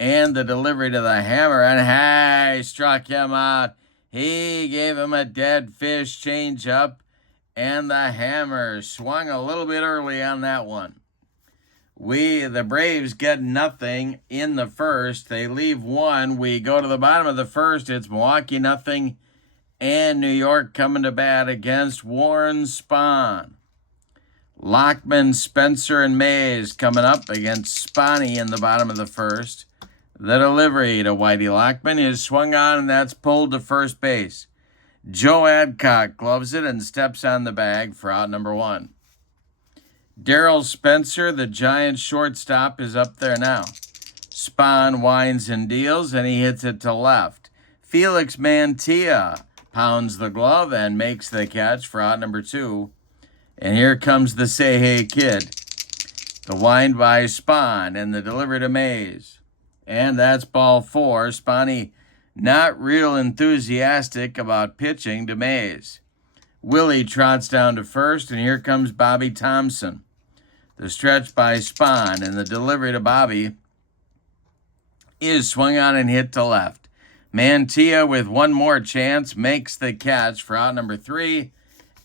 and the delivery to the Hammer. And hey, struck him out. He gave him a dead fish changeup, and the Hammer swung a little bit early on that one. The Braves get nothing in the first. They leave one. We go to the bottom of the first. It's Milwaukee nothing, and New York coming to bat against Warren Spahn. Lockman, Spencer, and Mays coming up against Spahny in the bottom of the first. The delivery to Whitey Lockman is swung on, and that's pulled to first base. Joe Adcock gloves it and steps on the bag for out number one. Darrell Spencer, the Giants shortstop, is up there now. Spahn winds and deals, and he hits it to left. Felix Mantilla pounds the glove and makes the catch for out number two. And here comes the Say Hey Kid. The wind by Spahn and the delivery to Mays. And that's ball four. Spahny not real enthusiastic about pitching to Mays. Willie trots down to first, and here comes Bobby Thompson. The stretch by Spahn, and the delivery to Bobby is swung on and hit to left. Mantilla, with one more chance, makes the catch for out number three,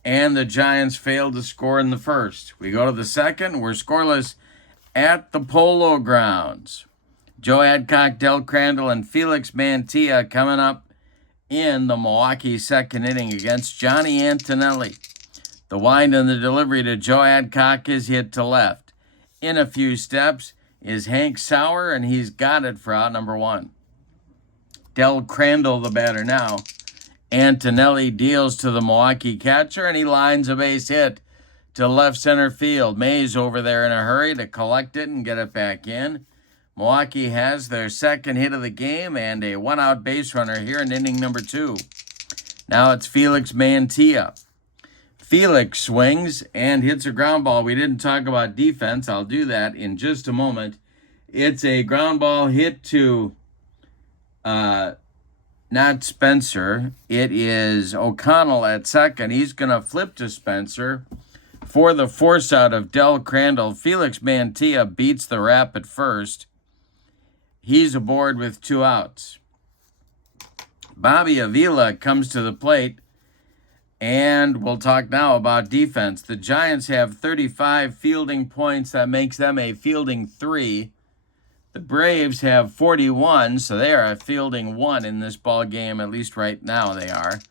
and the Giants failed to score in the first. We go to the second. We're scoreless at the Polo Grounds. Joe Adcock, Del Crandall, and Felix Mantilla coming up in the Milwaukee second inning against Johnny Antonelli. The wind and the delivery to Joe Adcock is hit to left. In a few steps is Hank Sauer, and he's got it for out number one. Del Crandall, the batter now. Antonelli deals to the Milwaukee catcher, and he lines a base hit to left center field. Mays over there in a hurry to collect it and get it back in. Milwaukee has their second hit of the game and a one-out base runner here in inning number two. Now it's Felix Mantilla. Felix swings and hits a ground ball. We didn't talk about defense. I'll do that in just a moment. It's a ground ball hit to not Spencer. It is O'Connell at second. He's going to flip to Spencer for the force out of Del Crandall. Felix Mantilla beats the rap at first. He's aboard with 2 outs. Bobby Avila comes to the plate, and we'll talk now about defense. The Giants have 35 fielding points. That makes them a fielding 3. The Braves have 41, so they are a fielding 1 in this ball game, at least right now they are.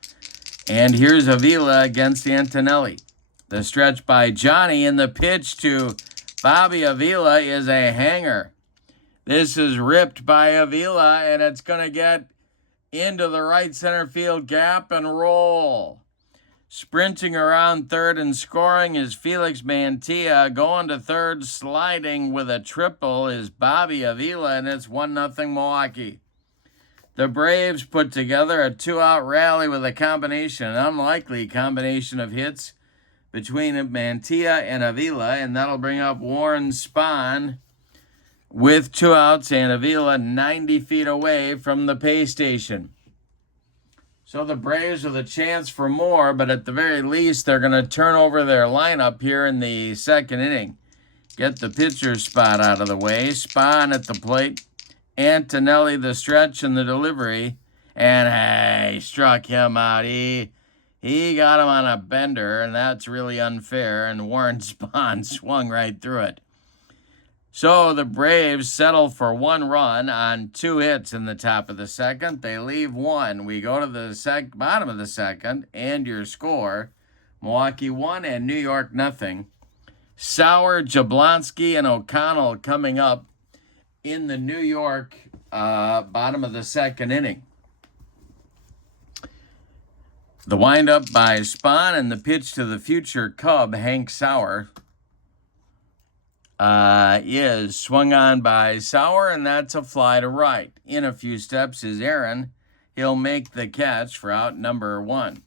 And here's Avila against Antonelli. The stretch by Johnny, and the pitch to Bobby Avila is a hanger. This is ripped by Avila, and it's going to get into the right center field gap and roll. Sprinting around third and scoring is Felix Mantilla. Going to third, sliding with a triple is Bobby Avila, and it's 1-0 Milwaukee. The Braves put together a 2-out rally with an unlikely combination of hits between Mantilla and Avila, and that'll bring up Warren Spahn with 2 outs and Avila 90 feet away from the pay station. So the Braves with a chance for more, but at the very least, they're going to turn over their lineup here in the second inning. Get the pitcher spot out of the way. Spahn at the plate. Antonelli the stretch and the delivery. And hey, struck him out. He got him on a bender, and that's really unfair. And Warren Spahn swung right through it. So the Braves settle for 1 run on 2 hits in the top of the second. They leave 1. We go to the bottom of the second, and your score, Milwaukee 1 and New York 0. Sauer, Jablonski, and O'Connell coming up in the New York bottom of the second inning. The windup by Spahn and the pitch to the future Cub, Hank Sauer, is swung on by Sauer, and that's a fly to right. In a few steps is Aaron. He'll make the catch for out number 1.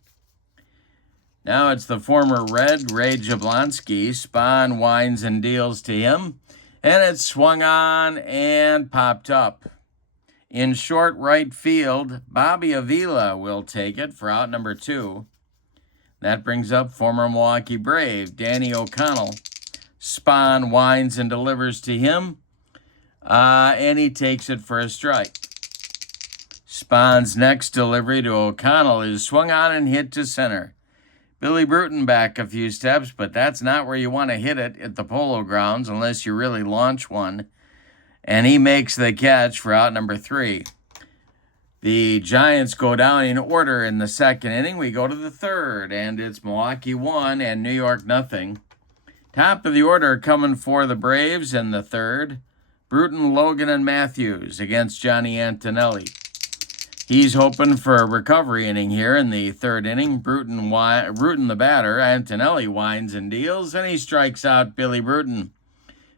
Now it's the former Red, Ray Jablonski. Spahn winds and deals to him, and it's swung on and popped up. In short right field, Bobby Avila will take it for out number 2. That brings up former Milwaukee Brave, Danny O'Connell. Spahn winds and delivers to him, and he takes it for a strike. Spahn's next delivery to O'Connell is swung on and hit to center. Billy Bruton back a few steps, but that's not where you want to hit it at the Polo Grounds unless you really launch one. And he makes the catch for out number 3. The Giants go down in order in the second inning. We go to the third, and it's Milwaukee 1 and New York 0. Top of the order coming for the Braves in the third. Bruton, Logan, and Matthews against Johnny Antonelli. He's hoping for a recovery inning here in the third inning. Bruton the batter. Antonelli winds and deals, and he strikes out Billy Bruton.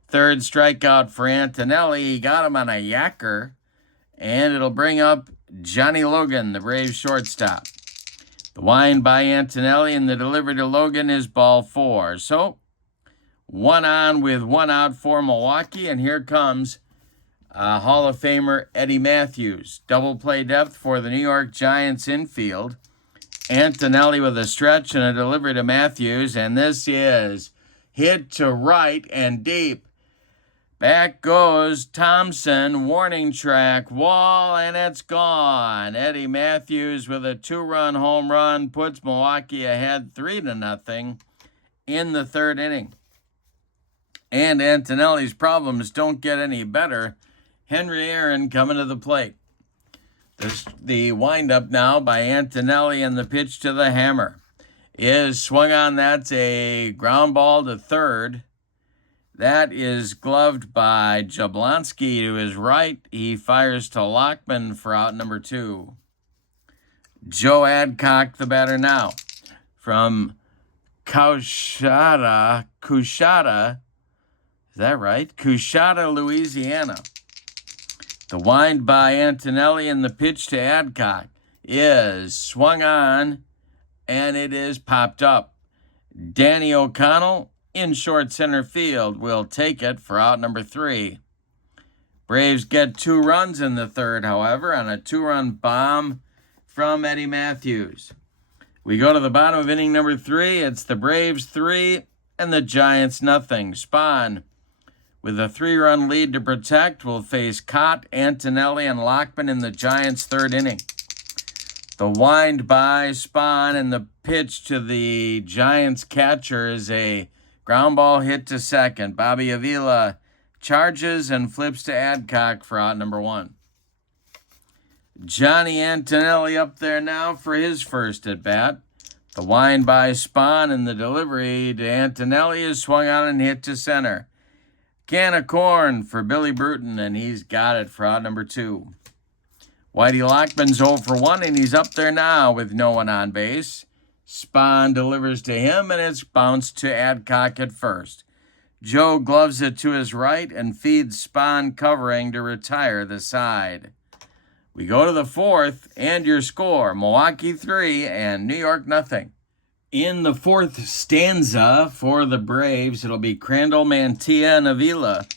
Third strikeout for Antonelli. He got him on a yacker, and it'll bring up Johnny Logan, the Braves shortstop. The wind by Antonelli and the delivery to Logan is ball 4. So 1 on with 1 out for Milwaukee, and here comes Hall of Famer Eddie Matthews. Double play depth for the New York Giants infield. Antonelli with a stretch and a delivery to Matthews, and this is hit to right and deep. Back goes Thompson, warning track, wall, and it's gone. Eddie Matthews with a 2-run home run puts Milwaukee ahead 3-0 in the third inning. And Antonelli's problems don't get any better. Henry Aaron coming to the plate. The windup now by Antonelli, and the pitch to the hammer is swung on. That's a ground ball to third. That is gloved by Jablonski to his right. He fires to Lockman for out number 2. Joe Adcock, the batter now, from Coushatta, is that right? Coushatta, Louisiana. The wind by Antonelli and the pitch to Adcock is swung on, and it is popped up. Danny O'Connell in short center field will take it for out number 3. Braves get 2 runs in the third, however, on a 2-run bomb from Eddie Matthews. We go to the bottom of inning number 3. It's the Braves 3 and the Giants nothing. Spahn, with a 3-run lead to protect, will face Cott, Antonelli, and Lockman in the Giants' third inning. The wind by Spahn and the pitch to the Giants catcher is a ground ball hit to second. Bobby Avila charges and flips to Adcock for out number 1. Johnny Antonelli up there now for his first at bat. The wind by Spahn and the delivery to Antonelli is swung on and hit to center. Can of corn for Billy Bruton, and he's got it for out number 2. Whitey Lockman's 0 for 1, and he's up there now with no one on base. Spahn delivers to him, and it's bounced to Adcock at first. Joe gloves it to his right and feeds Spahn covering to retire the side. We go to the 4th, and your score, Milwaukee 3 and New York nothing. In the 4th stanza for the Braves, it'll be Crandall, Mantilla, and Avila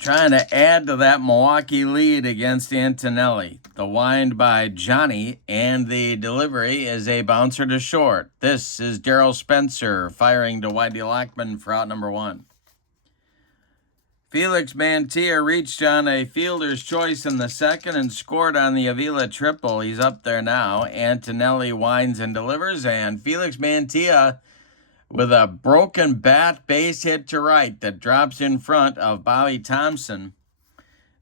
trying to add to that Milwaukee lead against Antonelli. The wind by Johnny, and the delivery is a bouncer to short. This is Darrell Spencer firing to Whitey Lockman for out number 1. Felix Mantilla reached on a fielder's choice in the second and scored on the Avila triple. He's up there now. Antonelli winds and delivers, and Felix Mantilla with a broken bat base hit to right that drops in front of Bobby Thompson.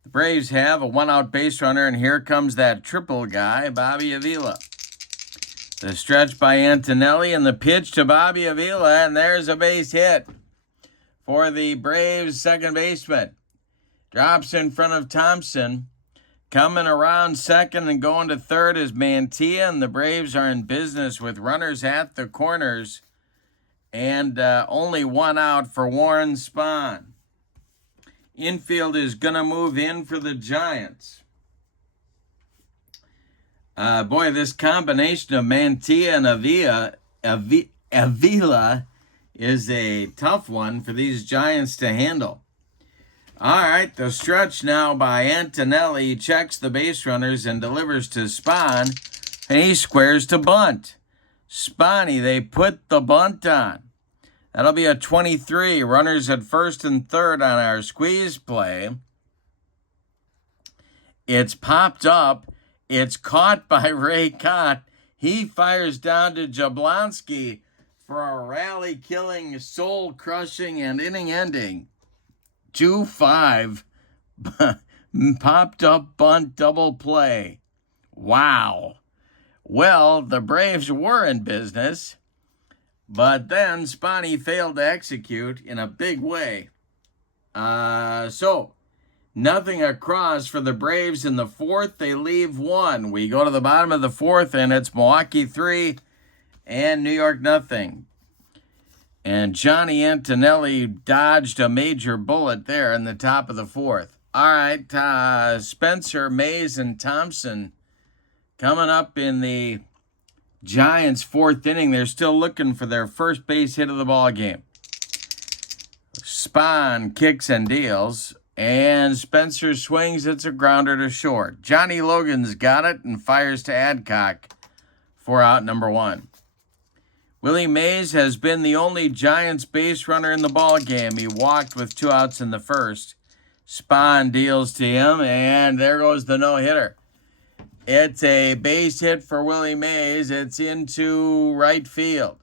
The Braves have a 1-out base runner, and here comes that triple guy, Bobby Avila. The stretch by Antonelli and the pitch to Bobby Avila, and there's a base hit for the Braves second baseman. Drops in front of Thompson. Coming around second and going to third is Mantilla, and the Braves are in business with runners at the corners. And only 1 out for Warren Spahn. Infield is going to move in for the Giants. Boy, this combination of Mantilla and Avila is a tough one for these Giants to handle. All right, the stretch now by Antonelli checks the base runners and delivers to Spahn, and he squares to bunt. Spahny, they put the bunt on. That'll be a 23. Runners at first and third on our squeeze play. It's popped up. It's caught by Ray Cott. He fires down to Jablonski for a rally-killing, soul-crushing, and inning-ending 2-5 popped-up bunt double play. Wow. Well, the Braves were in business, but then Spahny failed to execute in a big way. So, nothing across for the Braves in the 4th. They leave 1. We go to the bottom of the 4th, and it's Milwaukee 3 and New York nothing. And Johnny Antonelli dodged a major bullet there in the top of the 4th. All right, Spencer, Mays, and Thompson coming up in the Giants' 4th inning. They're still looking for their first base hit of the ball game. Spahn kicks and deals, and Spencer swings. It's a grounder to short. Johnny Logan's got it and fires to Adcock for out number 1. Willie Mays has been the only Giants base runner in the ball game. He walked with 2 outs in the first. Spahn deals to him, and there goes the no-hitter. It's a base hit for Willie Mays. It's into right field.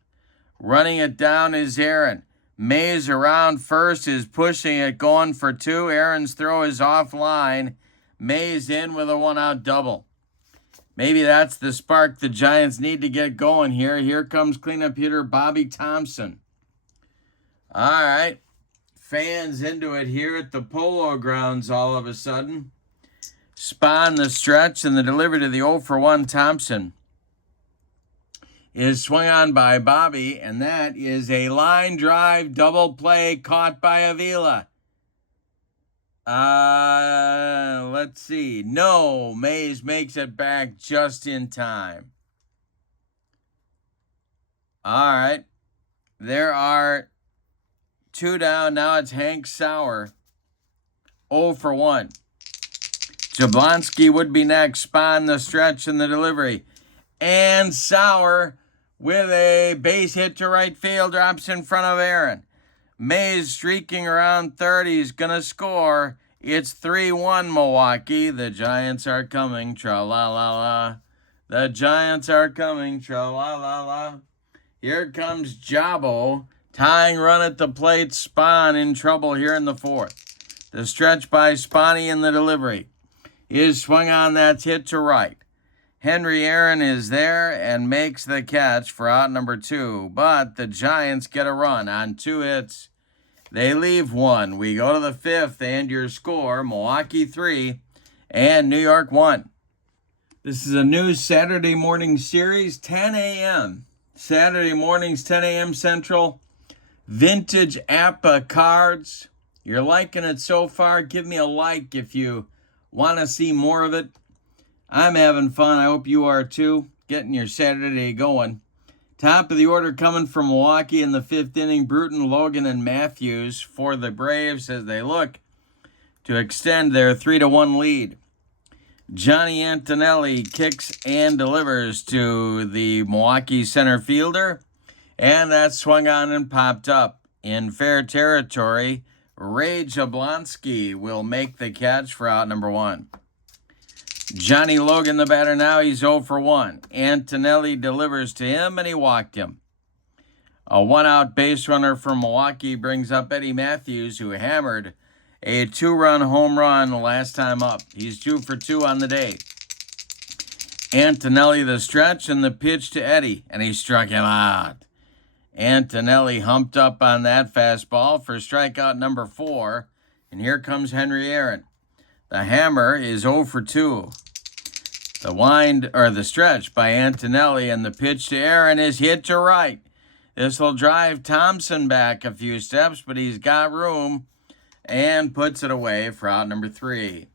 Running it down is Aaron. Mays around first is pushing it, going for 2. Aaron's throw is offline. Mays in with a 1-out double. Maybe that's the spark the Giants need to get going here. Here comes cleanup hitter Bobby Thompson. All right. Fans into it here at the Polo Grounds all of a sudden. Spahn the stretch, and the delivery to the 0 for 1 Thompson is swung on by Bobby, and that is a line drive double play caught by Avila. Let's see. No, Mays makes it back just in time. All right. There are 2 down. Now it's Hank Sauer. 0 for 1. Jablonski would be next. Spahn the stretch and the delivery. And Sauer with a base hit to right field drops in front of Aaron. Mays streaking around third. He's going to score. It's 3-1 Milwaukee. The Giants are coming. Tra-la-la-la. The Giants are coming. Tra-la-la-la. Here comes Jabo. Tying run at the plate. Spahn in trouble here in the fourth. The stretch by Spahny in the delivery. Is swung on, that's hit to right. Henry Aaron is there and makes the catch for out number 2. But the Giants get a run on 2 hits. They leave 1. We go to the 5th, and your score, Milwaukee 3 and New York 1. This is a new Saturday morning series, 10 a.m. Saturday mornings, 10 a.m. Central. Vintage APBA cards. You're liking it so far. Give me a like if you want to see more of it. I'm having fun. I hope you are too. Getting your Saturday going. Top of the order coming from Milwaukee in the 5th inning. Bruton, Logan, and Matthews for the Braves as they look to extend their 3-1 lead. Johnny Antonelli kicks and delivers to the Milwaukee center fielder. And that swung on and popped up. In fair territory, Ray Jablonski will make the catch for out number 1. Johnny Logan, the batter now, he's 0 for 1. Antonelli delivers to him, and he walked him. A 1-out base runner for Milwaukee brings up Eddie Matthews, who hammered a 2-run home run last time up. He's 2 for 2 on the day. Antonelli the stretch and the pitch to Eddie, and he struck him out. Antonelli humped up on that fastball for strikeout number 4. And here comes Henry Aaron. The hammer is 0 for 2. The stretch by Antonelli and the pitch to Aaron is hit to right. This will drive Thompson back a few steps, but he's got room and puts it away for out number 3.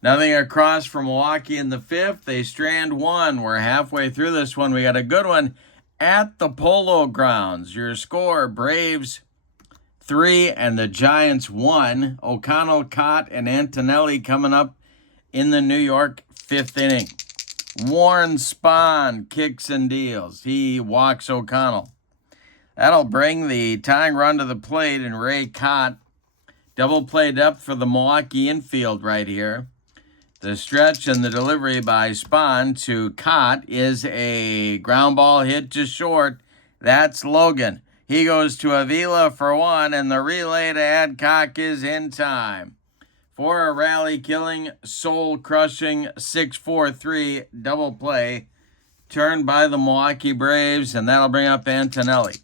Nothing across from Milwaukee in the 5th. They strand 1. We're halfway through this one. We got a good one at the Polo Grounds. Your score, Braves 3 and the Giants 1. O'Connell, Cott, and Antonelli coming up in the New York 5th inning. Warren Spahn kicks and deals. He walks O'Connell. That'll bring the tying run to the plate, and Ray Cott. Double play depth for the Milwaukee infield right here. The stretch and the delivery by Spahn to Cott is a ground ball hit to short. That's Logan. He goes to Avila for 1, and the relay to Adcock is in time for a rally-killing, soul-crushing 6-4-3 double play turned by the Milwaukee Braves, and that'll bring up Antonelli.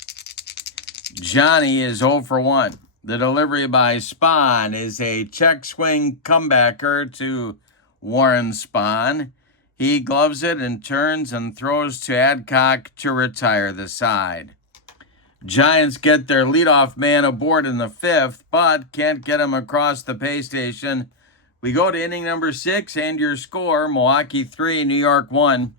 Johnny is 0 for 1. The delivery by Spahn is a check swing comebacker to Warren Spahn. He gloves it and turns and throws to Adcock to retire the side. Giants get their leadoff man aboard in the 5th, but can't get him across the pay station. We go to inning number 6, and your score, Milwaukee 3, New York 1.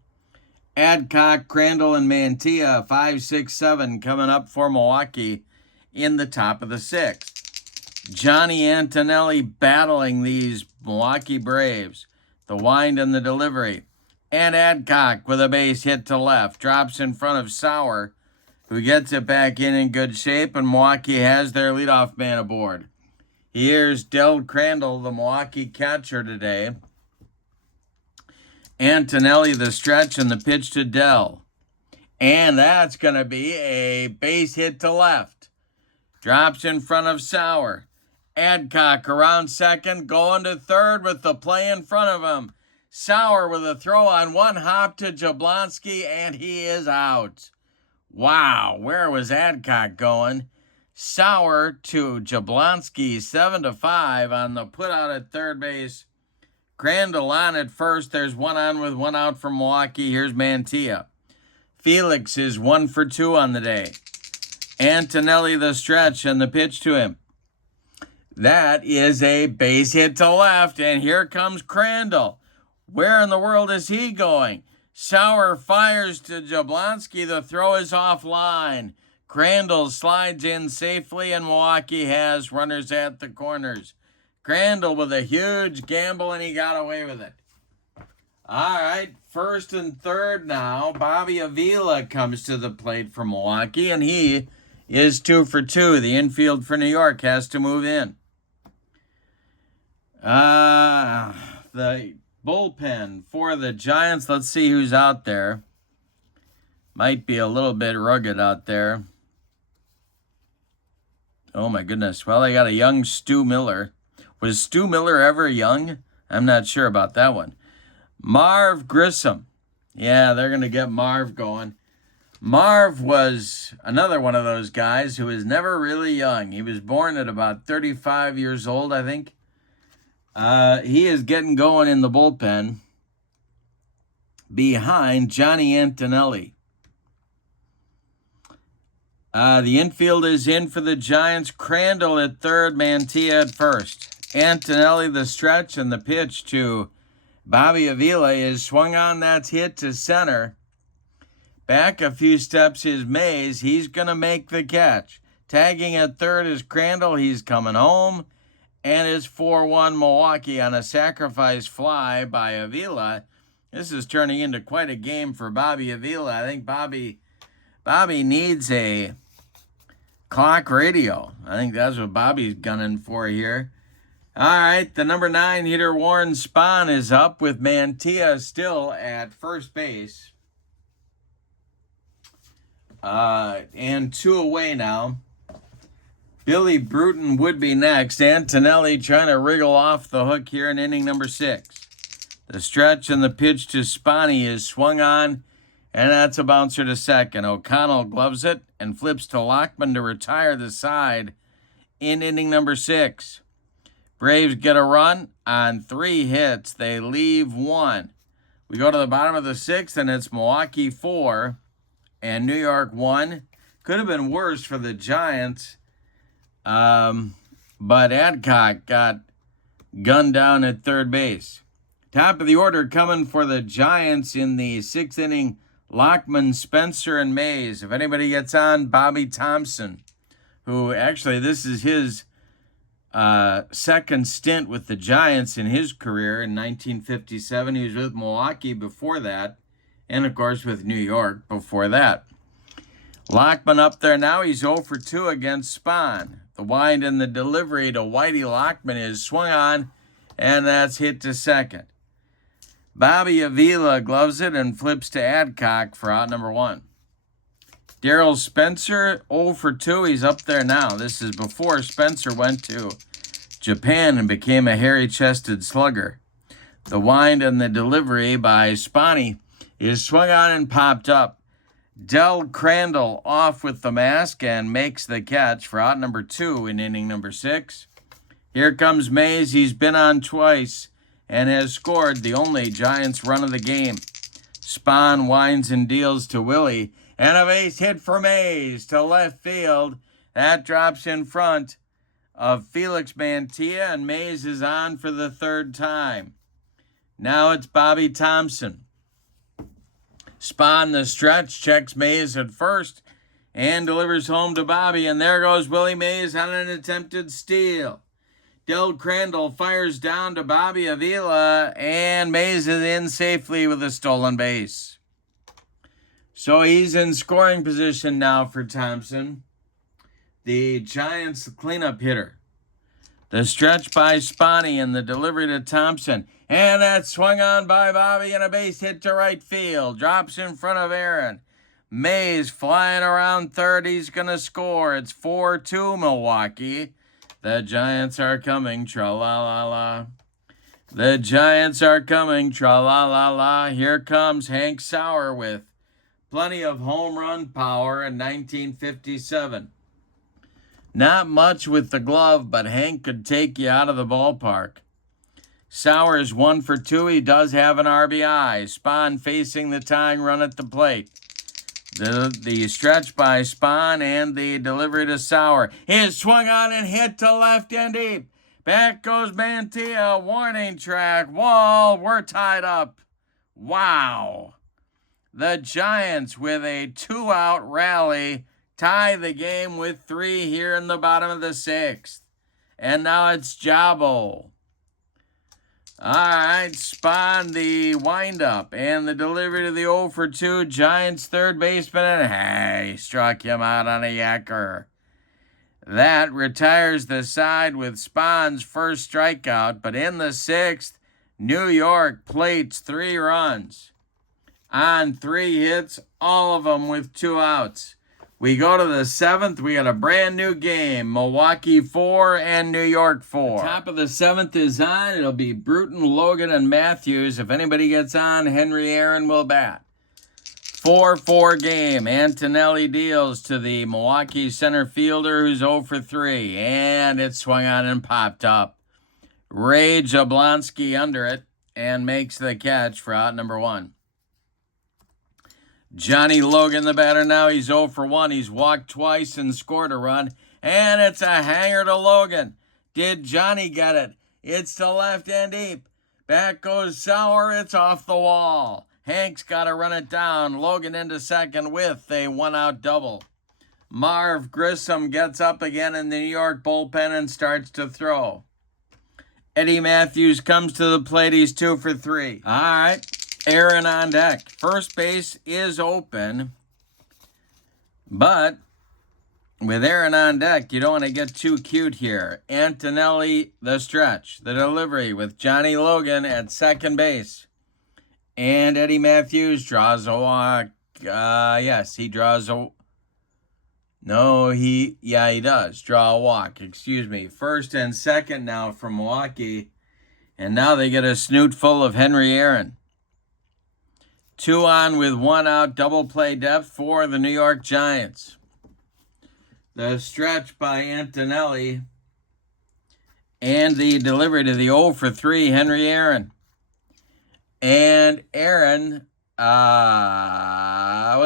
Adcock, Crandall, and Mantilla, 5, 6, 7, coming up for Milwaukee in the top of the 6th. Johnny Antonelli battling these Milwaukee Braves. The wind and the delivery. And Adcock with a base hit to left. Drops in front of Sauer, who gets it back in good shape, and Milwaukee has their leadoff man aboard. Here's Del Crandall, the Milwaukee catcher today. Antonelli the stretch and the pitch to Dell. And that's going to be a base hit to left. Drops in front of Sauer. Adcock around second, going to third with the play in front of him. Sauer with a throw on 1 hop to Jablonski, and he is out. Wow, where was Adcock going? Sauer to Jablonski, 7-5 on the putout at third base. Crandall on at first. There's 1 on with 1 out from Milwaukee. Here's Mantilla. Felix is 1 for 2 on the day. Antonelli the stretch and the pitch to him. That is a base hit to left, and here comes Crandall. Where in the world is he going? Sauer fires to Jablonski. The throw is offline. Crandall slides in safely, and Milwaukee has runners at the corners. Crandall with a huge gamble, and he got away with it. All right, first and third now. Bobby Avila comes to the plate for Milwaukee, and he is 2 for 2. The infield for New York has to move in. The bullpen for the Giants. Let's see who's out there. Might be a little bit rugged out there. Oh, my goodness. Well, they got a young Stu Miller. Was Stu Miller ever young? I'm not sure about that one. Marv Grissom. Yeah, they're going to get Marv going. Marv was another one of those guys who was never really young. He was born at about 35 years old, I think. He is getting going in the bullpen behind Johnny Antonelli. The infield is in for the Giants. Crandall at third, Mantilla at first. Antonelli the stretch, and the pitch to Bobby Avila is swung on. That's hit to center. Back a few steps is Mays. He's going to make the catch. Tagging at third is Crandall. He's coming home. And it's 4-1 Milwaukee on a sacrifice fly by Avila. This is turning into quite a game for Bobby Avila. I think Bobby needs a clock radio. I think that's what Bobby's gunning for here. All right, the number 9 hitter, Warren Spahn, is up with Mantilla still at first base. And 2 away now. Billy Bruton would be next. Antonelli trying to wriggle off the hook here in inning number 6. The stretch and the pitch to Spahn is swung on, and that's a bouncer to second. O'Connell gloves it and flips to Lockman to retire the side in inning number 6. Braves get a run on 3 hits. They leave 1. We go to the bottom of the 6th, and it's Milwaukee 4 and New York 1. Could have been worse for the Giants. But Adcock got gunned down at third base. Top of the order coming for the Giants in the 6th inning, Lockman, Spencer, and Mays. If anybody gets on, Bobby Thompson, who actually this is his second stint with the Giants in his career in 1957. He was with Milwaukee before that, and of course with New York before that. Lockman up there now. He's 0 for 2 against Spahn. The wind and the delivery to Whitey Lockman is swung on, and that's hit to second. Bobby Avila gloves it and flips to Adcock for out number 1. Darryl Spencer, 0 for 2. He's up there now. This is before Spencer went to Japan and became a hairy-chested slugger. The wind and the delivery by Spahn is swung on and popped up. Del Crandall off with the mask and makes the catch for out number 2 in inning number 6. Here comes Mays. He's been on twice and has scored the only Giants run of the game. Spahn winds and deals to Willie, and a base hit for Mays to left field. That drops in front of Felix Mantilla, and Mays is on for the 3rd time. Now it's Bobby Thompson. Spahn the stretch, checks Mays at first, and delivers home to Bobby, and there goes Willie Mays on an attempted steal. Del Crandall fires down to Bobby Avila, and Mays is in safely with a stolen base. So he's in scoring position now for Thompson, the Giants cleanup hitter. The stretch by Spahn and the delivery to Thompson. And that swung on by Bobby and a base hit to right field. Drops in front of Aaron. Mays flying around third. He's going to score. It's 4-2 Milwaukee. The Giants are coming. Tra-la-la-la. The Giants are coming. Tra-la-la-la. Here comes Hank Sauer with plenty of home run power in 1957. Not much with the glove, but Hank could take you out of the ballpark. Sauer is 1 for 2. He does have an RBI. Spahn facing the tying run at the plate. The stretch by Spahn and the delivery to Sauer is swung on and hit to left and deep. Back goes Mantilla. Warning track. Wall. We're tied up. Wow. the Giants, with a 2-out rally, tie the game with 3 here in the bottom of the 6th. And now it's Jabo. All right, Spahn, the windup and the delivery to the 0 for 2. Giants third baseman, and hey, struck him out on a yacker. That retires the side with Spahn's first strikeout, but in the 6th, New York plates 3 runs on 3 hits, all of them with 2 outs. We go to the 7th. We got a brand new game. Milwaukee 4 and New York 4. The top of the 7th is on. It'll be Bruton, Logan, and Matthews. If anybody gets on, Henry Aaron will bat. 4-4 game. Antonelli deals to the Milwaukee center fielder, who's 0 for 3. And it swung on and popped up. Ray Jablonski under it and makes the catch for out number 1. Johnny Logan, the batter now. He's 0 for 1. He's walked twice and scored a run. And it's a hanger to Logan. Did Johnny get it? It's to left and deep. Back goes Sauer. It's off the wall. Hank's got to run it down. Logan into second with a 1-out double. Marv Grissom gets up again in the New York bullpen and starts to throw. Eddie Matthews comes to the plate. He's 2 for 3. All right. Aaron on deck. First base is open, but with Aaron on deck, you don't want to get too cute here. Antonelli, the stretch, the delivery with Johnny Logan at second base. And Eddie Matthews draws a walk. Yes, he draws a... No, he does draw a walk. Excuse me. First and second now for Milwaukee. And now they get a snoot full of Henry Aaron. 2 on with 1 out, double play depth for the New York Giants. The stretch by Antonelli and the delivery to the 0 for 3, Henry Aaron. And Aaron with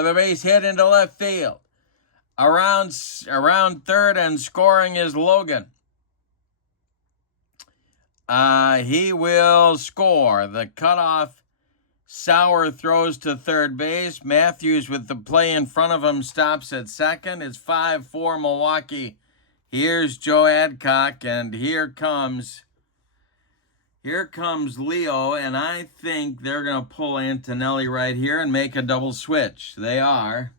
a base hit into left field. Around third and scoring is Logan. He will score. The cutoff. Sauer throws to third base. Matthews with the play in front of him stops at second. It's 5-4 Milwaukee. Here's Joe Adcock, and here comes Leo, and I think they're going to pull Antonelli right here and make a double switch. They are.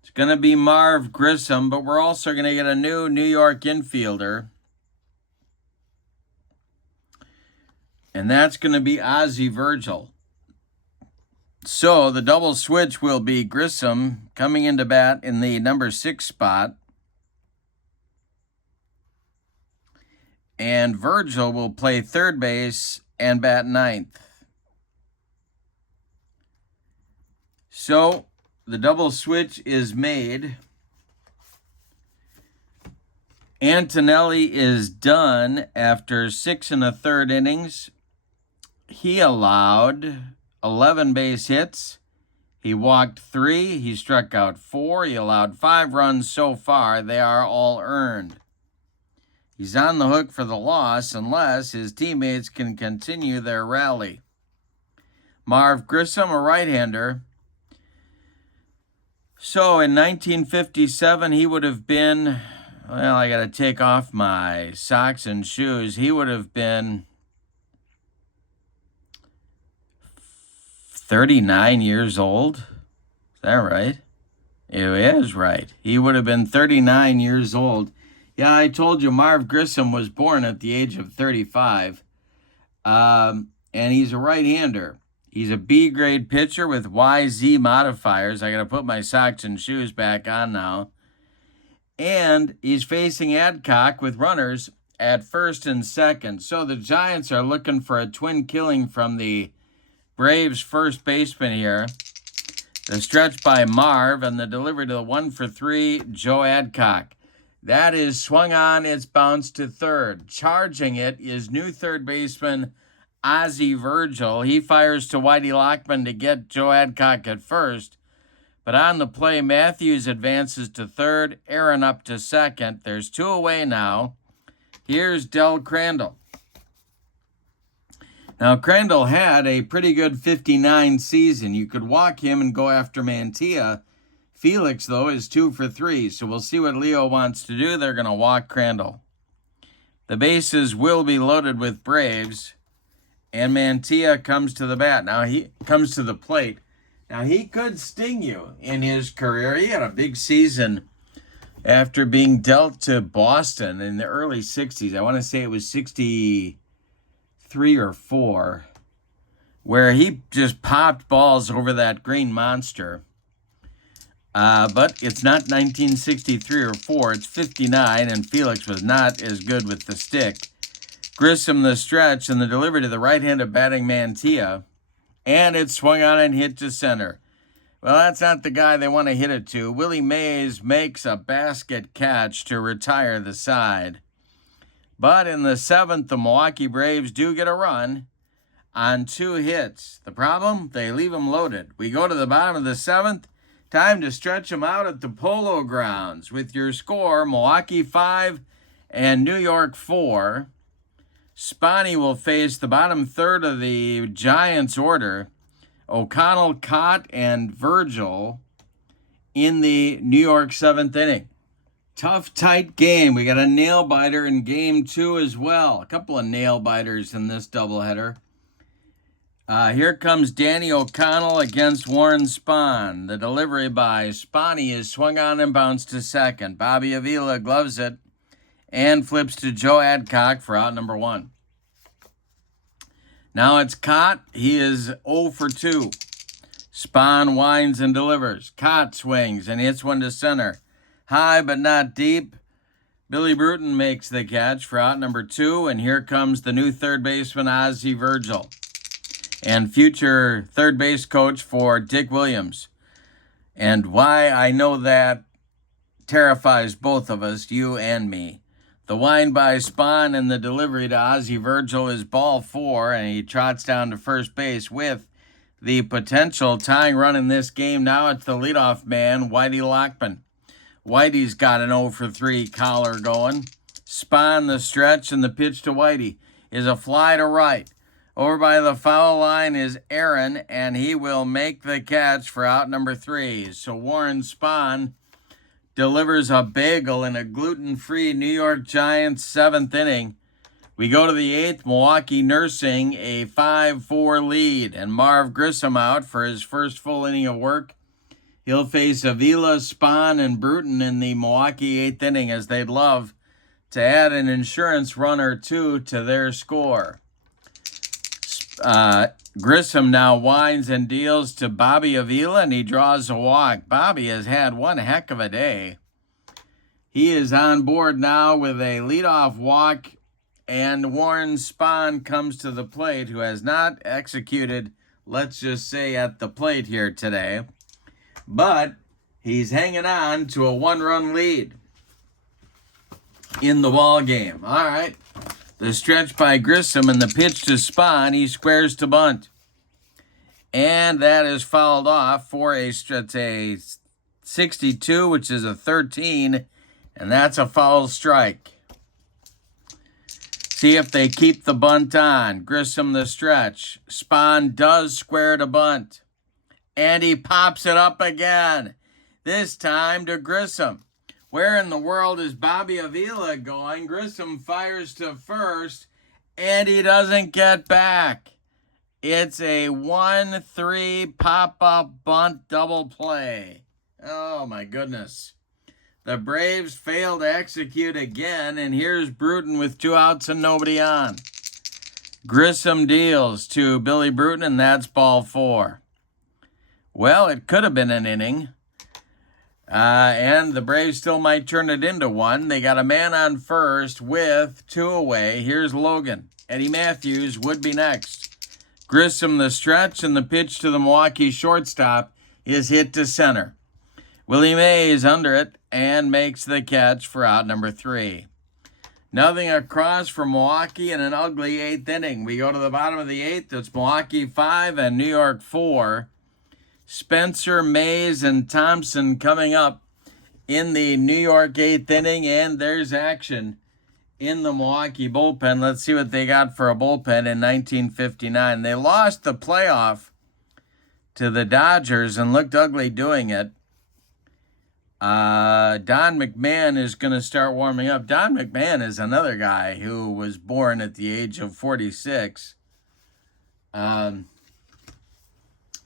It's going to be Marv Grissom, but we're also going to get a new New York infielder. And that's going to be Ozzie Virgil. So the double switch will be Grissom coming into bat in the number 6 spot. And Virgil will play third base and bat 9th. So the double switch is made. Antonelli is done after 6 1/3 innings. He allowed 11 base hits. He walked 3. He struck out 4. He allowed 5 runs so far. They are all earned. He's on the hook for the loss unless his teammates can continue their rally. Marv Grissom, a right-hander. So in 1957, he would have been, well, I got to take off my socks and shoes. He would have been 39 years old. Is that right? It is right. He would have been 39 years old. Yeah, I told you Marv Grissom was born at the age of 35. And he's a right-hander. He's a B-grade pitcher with YZ modifiers. I got to put my socks and shoes back on now. And he's facing Adcock with runners at first and second. So the Giants are looking for a twin killing from the Braves first baseman here. The stretch by Marv and the delivery to the 1 for 3, Joe Adcock. That is swung on, it's bounced to third. Charging it is new third baseman Ozzie Virgil. He fires to Whitey Lockman to get Joe Adcock at first. But on the play, Matthews advances to third, Aaron up to second. There's 2 away now. Here's Del Crandall. Now, Crandall had a pretty good 59 season. You could walk him and go after Mantilla. Felix, though, is 2 for 3, so we'll see what Leo wants to do. They're going to walk Crandall. The bases will be loaded with Braves, and Mantilla comes to the bat. Now, he comes to the plate. Now, he could sting you in his career. He had a big season after being dealt to Boston in the early 60s. I want to say it was 63 or 4, where he just popped balls over that green monster. But it's not 1963 or 4, it's 59, and Felix was not as good with the stick. Grissom the stretch and the delivery to the right-handed batting Mantilla, and it swung on and hit to center. Well, that's not the guy they want to hit it to. Willie Mays makes a basket catch to retire the side. But in the 7th, the Milwaukee Braves do get a run on 2 hits. The problem? They leave them loaded. We go to the bottom of the 7th. Time to stretch them out at the Polo Grounds with your score, Milwaukee 5 and New York 4. Spanny will face the bottom third of the Giants order, O'Connell, Cott, and Virgil in the New York 7th inning. Tough, tight game. We got a nail-biter in game 2 as well. A couple of nail-biters in this doubleheader. Here comes Danny O'Connell against Warren Spahn. The delivery by Spanny is swung on and bounced to second. Bobby Avila gloves it and flips to Joe Adcock for out number 1. Now it's Cott. He is 0 for 2. Spahn winds and delivers. Cott swings and hits one to center. High but not deep. Billy Bruton makes the catch for out number 2. And here comes the new third baseman, Ozzie Virgil, and future third base coach for Dick Williams. And why I know that terrifies both of us, you and me. The wind by Spahn and the delivery to Ozzie Virgil is ball 4, and he trots down to first base with the potential tying run in this game. Now it's the leadoff man, Whitey Lockman. Whitey's got an 0 for 3 collar going. Spahn the stretch, and the pitch to Whitey is a fly to right. Over by the foul line is Aaron, and he will make the catch for out number 3. So Warren Spahn delivers a bagel in a gluten-free New York Giants 7th inning. We go to the 8th, Milwaukee nursing a 5-4 lead, and Marv Grissom out for his first full inning of work. He'll face Avila, Spahn, and Bruton in the Milwaukee 8th inning, as they'd love to add an insurance run or 2 to their score. Grissom now winds and deals to Bobby Avila, and he draws a walk. Bobby has had one heck of a day. He is on board now with a leadoff walk, and Warren Spahn comes to the plate, who has not executed, let's just say, at the plate here today. But he's hanging on to a 1-run lead in the ball game. All right. The stretch by Grissom and the pitch to Spahn. He squares to bunt. And that is fouled off for a 62, which is a 13. And that's a foul strike. See if they keep the bunt on. Grissom the stretch. Spahn does square to bunt. And he pops it up again. This time to Grissom. Where in the world is Bobby Avila going? Grissom fires to first, and he doesn't get back. It's a 1-3 pop-up bunt double play. Oh, my goodness. The Braves fail to execute again, and here's Bruton with 2 outs and nobody on. Grissom deals to Billy Bruton, and that's ball 4. Well, it could have been an inning. And the Braves still might turn it into one. They got a man on first with 2 away. Here's Logan. Eddie Matthews would be next. Grissom the stretch, and the pitch to the Milwaukee shortstop is hit to center. Willie Mays under it and makes the catch for out number 3. Nothing across for Milwaukee in an ugly 8th inning. We go to the bottom of the 8th. It's Milwaukee 5 and New York 4. Spencer, Mays, and Thompson coming up in the New York 8th inning, and there's action in the Milwaukee bullpen. Let's see what they got for a bullpen in 1959. They lost the playoff to the Dodgers and looked ugly doing it. Don McMahon is going to start warming up. Don McMahon is another guy who was born at the age of 46.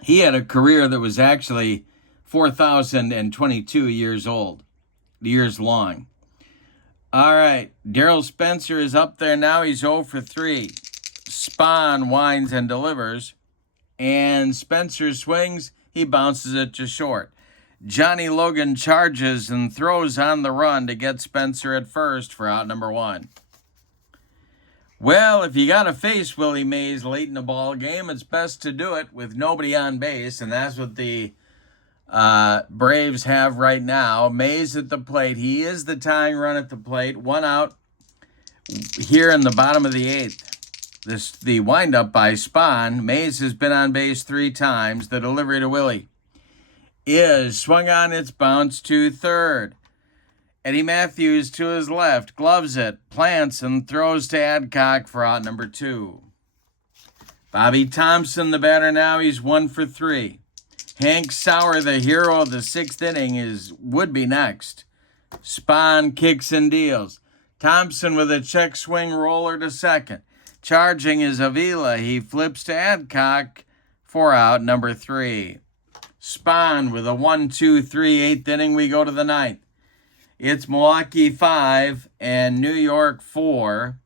He had a career that was actually 4,022 years long. All right, Darryl Spencer is up there now. He's 0 for 3. Spahn winds and delivers. And Spencer swings. He bounces it to short. Johnny Logan charges and throws on the run to get Spencer at first for out number 1. Well, if you got to face Willie Mays late in the ball game, it's best to do it with nobody on base, and that's what the Braves have right now. Mays at the plate. He is the tying run at the plate. 1 out here in the bottom of the 8th. The windup by Spahn. Mays has been on base 3 times. The delivery to Willie is swung on, its bounce to third. Eddie Matthews to his left, gloves it, plants, and throws to Adcock for out number 2. Bobby Thompson, the batter now, he's 1 for 3. Hank Sauer, the hero of the 6th inning, would be next. Spahn kicks and deals. Thompson with a check swing roller to second. Charging is Avila. He flips to Adcock for out number 3. Spahn with a 1-2-3 8th inning. We go to the 9th. It's Milwaukee 5 and New York 4.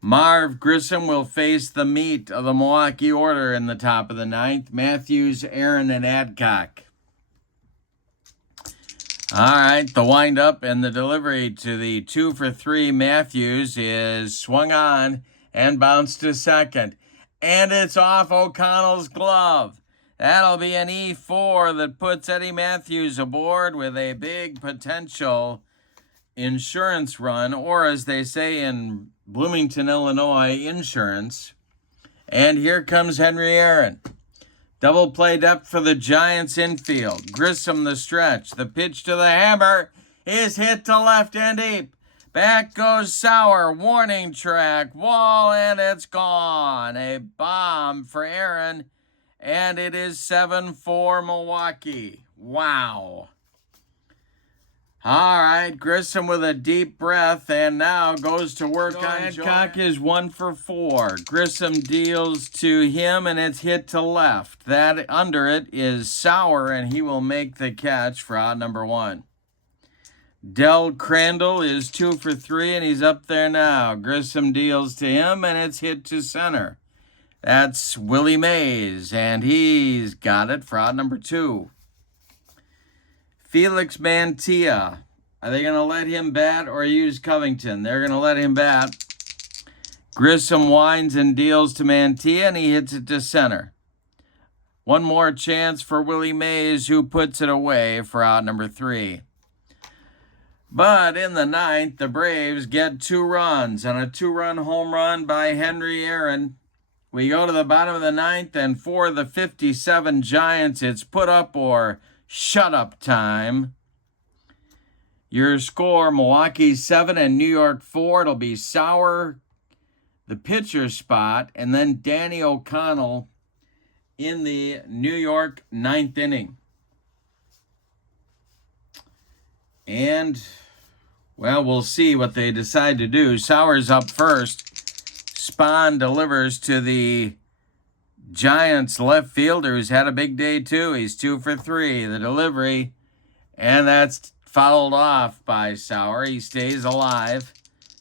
Marv Grissom will face the meat of the Milwaukee order in the top of the 9th. Matthews, Aaron, and Adcock. All right, the windup and the delivery to the 2 for 3 Matthews is swung on and bounced to second. And it's off O'Connell's glove. That'll be an E4 that puts Eddie Matthews aboard with a big potential insurance run, or as they say in Bloomington, Illinois, insurance. And here comes Henry Aaron. Double play depth for the Giants infield. Grissom the stretch. The pitch to the hammer is hit to left and deep. Back goes Sauer. Warning track. Wall, and it's gone. A bomb for Aaron. And it is 7-4 Milwaukee. Wow. All right, Grissom with a deep breath and now goes to work on Adcock is 1 for 4. Grissom deals to him and it's hit to left. That under it is Sauer and he will make the catch for out number 1. Del Crandall is 2 for 3 and he's up there now. Grissom deals to him and it's hit to center. That's Willie Mays, and he's got it for out number 2. Felix Mantilla. Are they going to let him bat or use Covington? They're going to let him bat. Grissom winds and deals to Mantilla, and he hits it to center. One more chance for Willie Mays, who puts it away for out number 3. But in the 9th, the Braves get 2 runs on a 2-run home run by Henry Aaron. We go to the bottom of the 9th, and for the 57 Giants, it's put up or shut up time. Your score, Milwaukee 7 and New York 4. It'll be Sauer, the pitcher spot, and then Danny O'Connell in the New York 9th inning. And, well, we'll see what they decide to do. Sauer's up first. Spahn delivers to the Giants left fielder who's had a big day too. He's 2 for 3. The delivery, and that's fouled off by Sauer. He stays alive.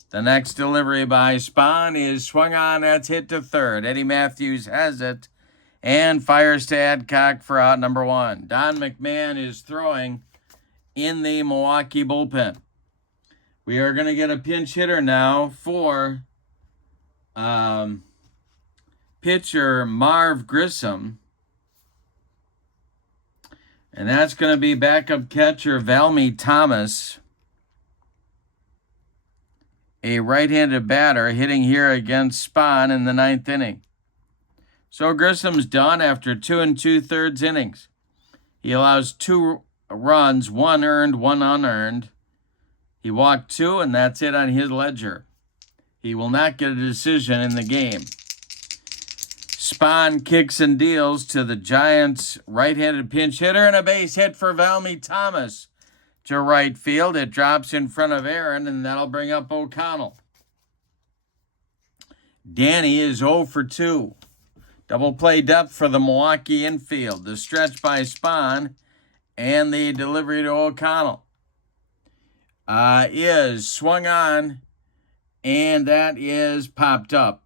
The next delivery by Spahn is swung on. That's hit to third. Eddie Matthews has it and fires to Adcock for out number 1. Don McMahon is throwing in the Milwaukee bullpen. We are going to get a pinch hitter now for pitcher Marv Grissom. And that's going to be backup catcher Valmy Thomas. A right-handed batter hitting here against Spahn in the 9th inning. So Grissom's done after 2 2/3 innings. He allows 2 runs, 1 earned, 1 unearned. He walked 2, and that's it on his ledger. He will not get a decision in the game. Spahn kicks and deals to the Giants' right-handed pinch hitter, and a base hit for Valmy Thomas to right field. It drops in front of Aaron, and that'll bring up O'Connell. Danny is 0 for 2. Double play depth for the Milwaukee infield. The stretch by Spahn and the delivery to O'Connell is swung on, and that is popped up.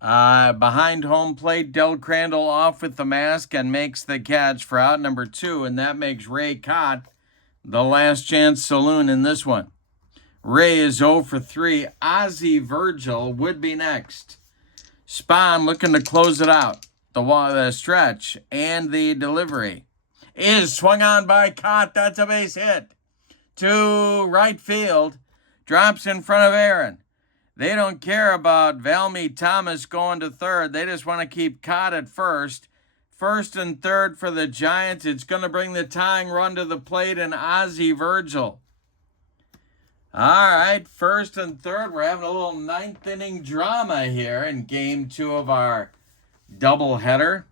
Behind home plate, Del Crandall off with the mask and makes the catch for out number 2, and that makes Ray Cott the last chance saloon in this one. Ray is 0 for 3. Ozzie Virgil would be next. Spahn looking to close it out. The stretch and the delivery is swung on by Cott. That's a base hit to right field. Drops in front of Aaron. They don't care about Valmy Thomas going to third. They just want to keep Cott at first. First and third for the Giants. It's going to bring the tying run to the plate and Ozzie Virgil. All right, first and third. We're having a little ninth inning drama here in game 2 of our doubleheader.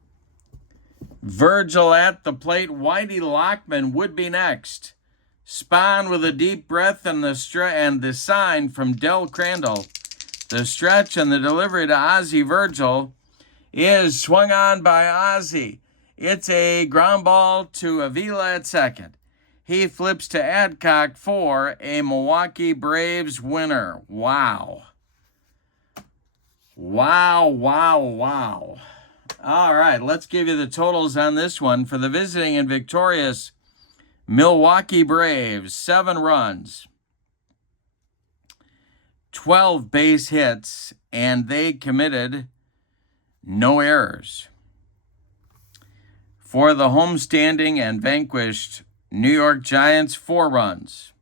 Virgil at the plate. Whitey Lockman would be next. Spahn with a deep breath and the sign from Del Crandall. The stretch and the delivery to Ozzie Virgil is swung on by Ozzie. It's a ground ball to Avila at second. He flips to Adcock for a Milwaukee Braves winner. Wow. Wow, wow, wow. All right, let's give you the totals on this one. For the visiting and victorious Milwaukee Braves, 7 runs, 12 base hits, and they committed no errors. For the homestanding and vanquished New York Giants, 4 runs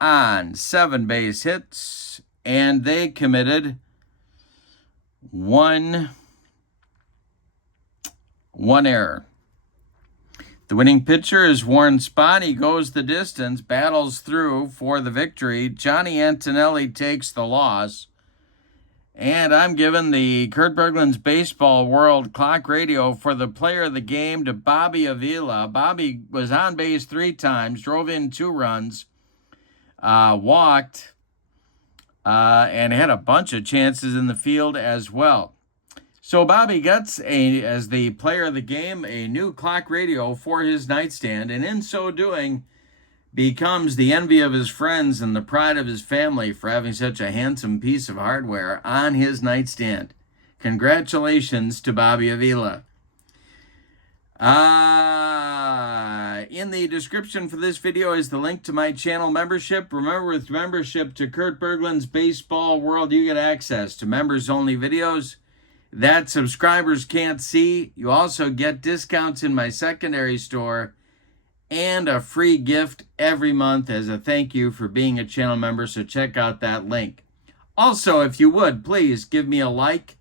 on 7 base hits, and they committed one error. The winning pitcher is Warren Spahn. He goes the distance, battles through for the victory. Johnny Antonelli takes the loss. And I'm giving the Kurt Berglund's Baseball World Clock Radio for the player of the game to Bobby Avila. Bobby was on base 3 times, drove in 2 runs, walked, and had a bunch of chances in the field as well. So Bobby gets, as the player of the game, a new clock radio for his nightstand, and in so doing, becomes the envy of his friends and the pride of his family for having such a handsome piece of hardware on his nightstand. Congratulations to Bobby Avila. In the description for this video is the link to my channel membership. Remember, with membership to Kurt Berglund's Baseball World, you get access to members-only videos that subscribers can't see. You also get discounts in my secondary store and a free gift every month as a thank you for being a channel member, so check out that link. Also, if you would, please give me a like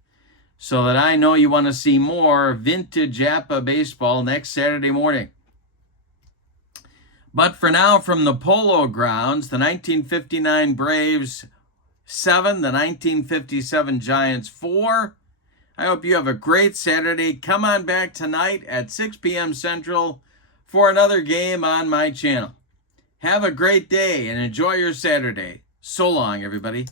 so that I know you want to see more vintage APBA baseball next Saturday morning. But for now, from the Polo Grounds, the 1959 Braves 7, the 1957 Giants 4. I hope you have a great Saturday. Come on back tonight at 6 p.m. Central for another game on my channel. Have a great day and enjoy your Saturday. So long, everybody.